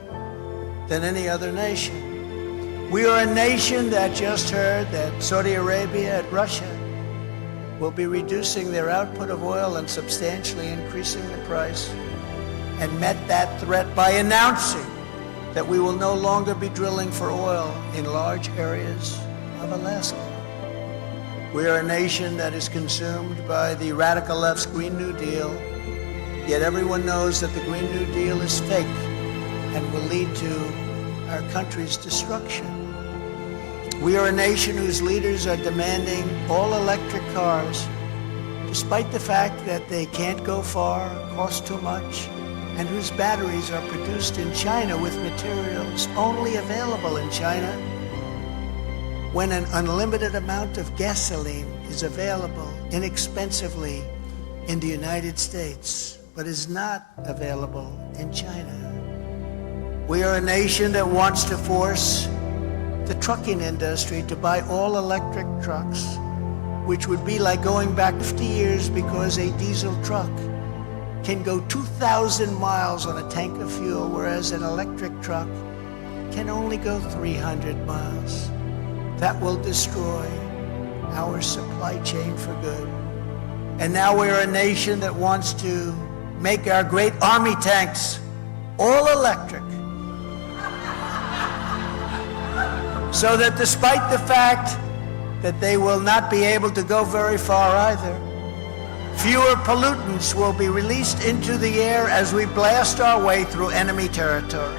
than any other nation. We are a nation that just heard that Saudi Arabia and Russia will be reducing their output of oil and substantially increasing the price, and met that threat by announcing that we will no longer be drilling for oil in large areas of Alaska. We are a nation that is consumed by the radical left's Green New Deal, yet everyone knows that the Green New Deal is fake and will lead to our country's destruction. We are a nation whose leaders are demanding all-electric cars, despite the fact that they can't go far, cost too much, and whose batteries are produced in China with materials only available in China, when an unlimited amount of gasoline is available inexpensively in the United States, but is not available in China. We are a nation that wants to force the trucking industry to buy all electric trucks, which would be like going back 50 years because a diesel truck can go 2,000 miles on a tank of fuel, whereas an electric truck can only go 300 miles. That will destroy our supply chain for good. And now we're a nation that wants to make our great army tanks all electric, so that despite the fact that they will not be able to go very far either, fewer pollutants will be released into the air as we blast our way through enemy territory.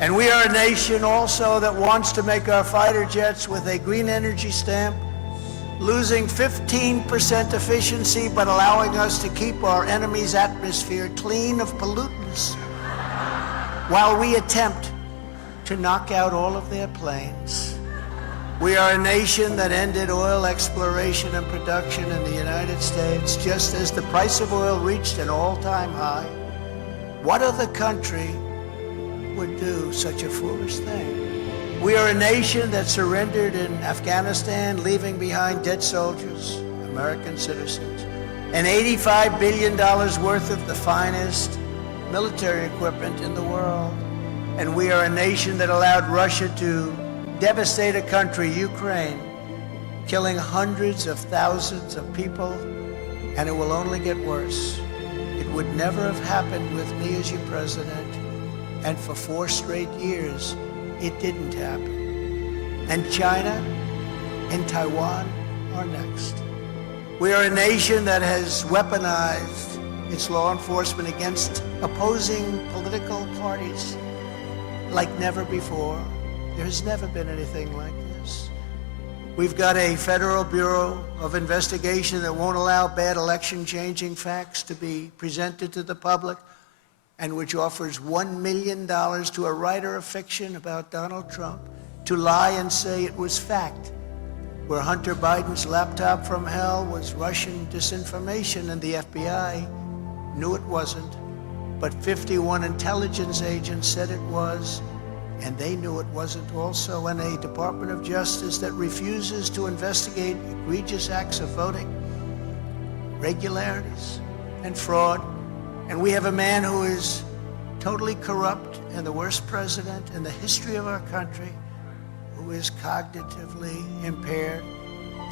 And we are a nation also that wants to make our fighter jets with a green energy stamp, losing 15% efficiency, but allowing us to keep our enemy's atmosphere clean of pollutants, while we attempt to knock out all of their planes. We are a nation that ended oil exploration and production in the United States just as the price of oil reached an all-time high. What other country would do such a foolish thing? We are a nation that surrendered in Afghanistan, leaving behind dead soldiers, American citizens, and $85 billion worth of the finest military equipment in the world. And we are a nation that allowed Russia to devastate a country, Ukraine, killing hundreds of thousands of people, and it will only get worse. It would never have happened with me as your president, and for 4 straight years, it didn't happen. And China and Taiwan are next. We are a nation that has weaponized its law enforcement against opposing political parties like never before. There has never been anything like this. We've got a Federal Bureau of Investigation that won't allow bad election-changing facts to be presented to the public, and which offers $1 million to a writer of fiction about Donald Trump to lie and say it was fact, where Hunter Biden's laptop from hell was Russian disinformation and the FBI knew it wasn't, but 51 intelligence agents said it was, and they knew it wasn't also, and a Department of Justice that refuses to investigate egregious acts of voting, irregularities, and fraud. And we have a man who is totally corrupt and the worst president in the history of our country, who is cognitively impaired,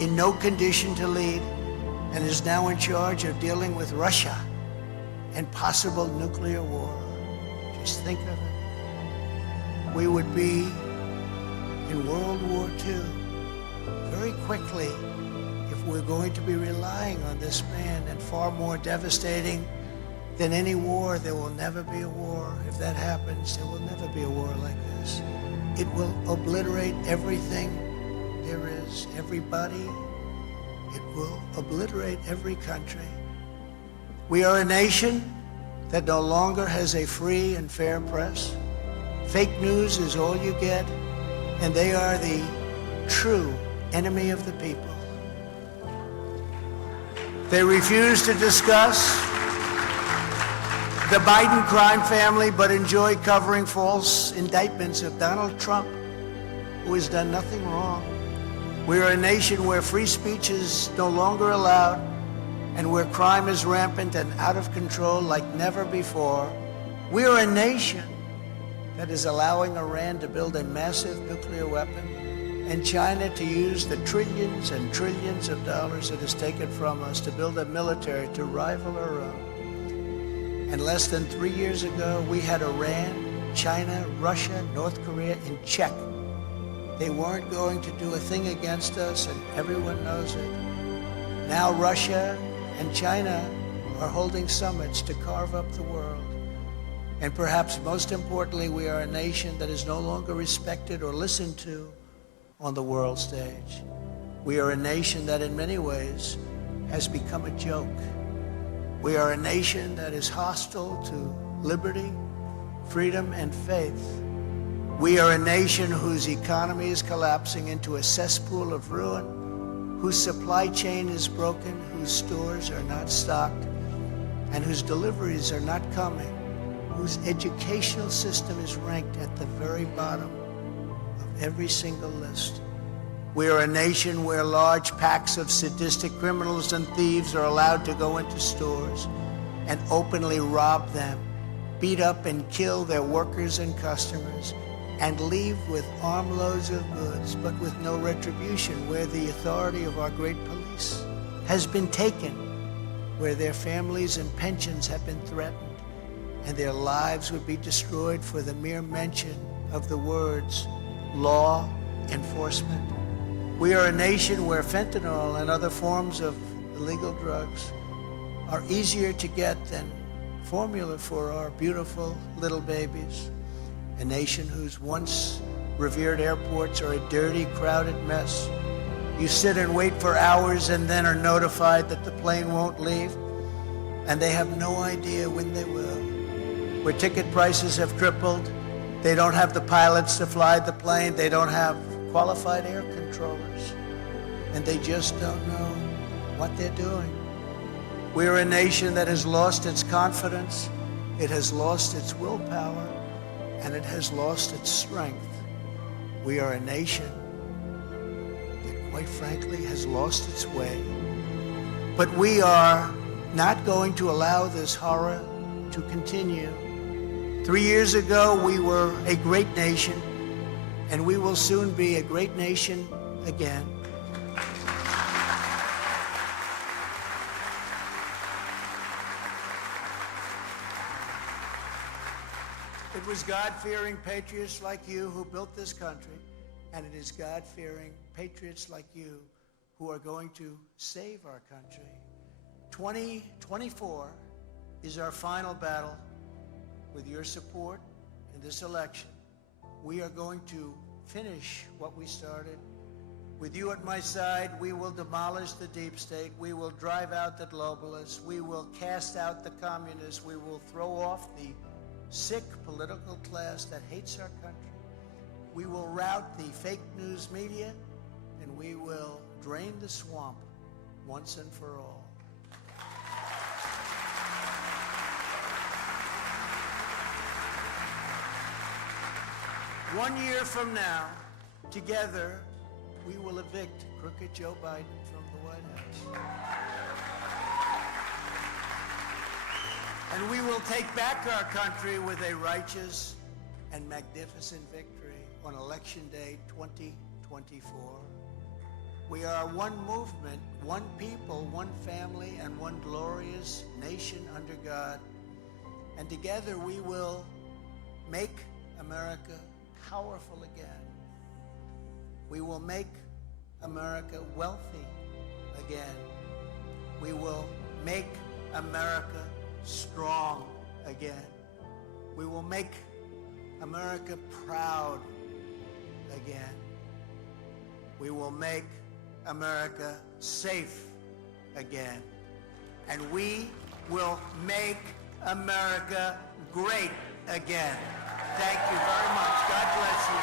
in no condition to lead, and is now in charge of dealing with Russia and possible nuclear war. Just think of it. We would be in World War II very quickly if we're going to be relying on this man, and far more devastating than any war. There will never be a war. If that happens, there will never be a war like this. It will obliterate everything there is, everybody. It will obliterate every country. We are a nation that no longer has a free and fair press. Fake news is all you get, and they are the true enemy of the people. They refuse to discuss the Biden crime family, but enjoy covering false indictments of Donald Trump, who has done nothing wrong. We are a nation where free speech is no longer allowed, and where crime is rampant and out of control like never before. We are a nation that is allowing Iran to build a massive nuclear weapon, and China to use the trillions and trillions of dollars it has taken from us to build a military to rival our own. And less than 3 years ago, we had Iran, China, Russia, North Korea in check. They weren't going to do a thing against us, and everyone knows it. Now Russia and China are holding summits to carve up the world. And perhaps most importantly, we are a nation that is no longer respected or listened to on the world stage. We are a nation that in many ways has become a joke. We are a nation that is hostile to liberty, freedom, and faith. We are a nation whose economy is collapsing into a cesspool of ruin, whose supply chain is broken, whose stores are not stocked, and whose deliveries are not coming, whose educational system is ranked at the very bottom of every single list. We are a nation where large packs of sadistic criminals and thieves are allowed to go into stores and openly rob them, beat up and kill their workers and customers, and leave with armloads of goods, but with no retribution, where the authority of our great police has been taken, where their families and pensions have been threatened, and their lives would be destroyed for the mere mention of the words law enforcement. We are a nation where fentanyl and other forms of illegal drugs are easier to get than formula for our beautiful little babies. A nation whose once revered airports are a dirty, crowded mess. You sit and wait for hours and then are notified that the plane won't leave, and they have no idea when they will. Where ticket prices have tripled, they don't have the pilots to fly the plane, they don't have qualified air controllers, and they just don't know what they're doing. We're a nation that has lost its confidence, it has lost its willpower, and it has lost its strength. We are a nation that, quite frankly, has lost its way. But we are not going to allow this horror to continue 3 years ago, we were a great nation, and we will soon be a great nation again. It was God-fearing patriots like you who built this country, and it is God-fearing patriots like you who are going to save our country. 2024 is our final battle. With your support in this election, we are going to finish what we started. With you at my side, we will demolish the deep state. We will drive out the globalists. We will cast out the communists. We will throw off the sick political class that hates our country. We will rout the fake news media, and we will drain the swamp once and for all. One year from now, together, we will evict crooked Joe Biden from the White House. And we will take back our country with a righteous and magnificent victory on Election Day 2024. We are one movement, one people, one family, and one glorious nation under God. And together we will make America powerful again. We will make America wealthy again. We will make America strong again. We will make America proud again. We will make America safe again. And we will make America great again. Thank you very much. God bless you.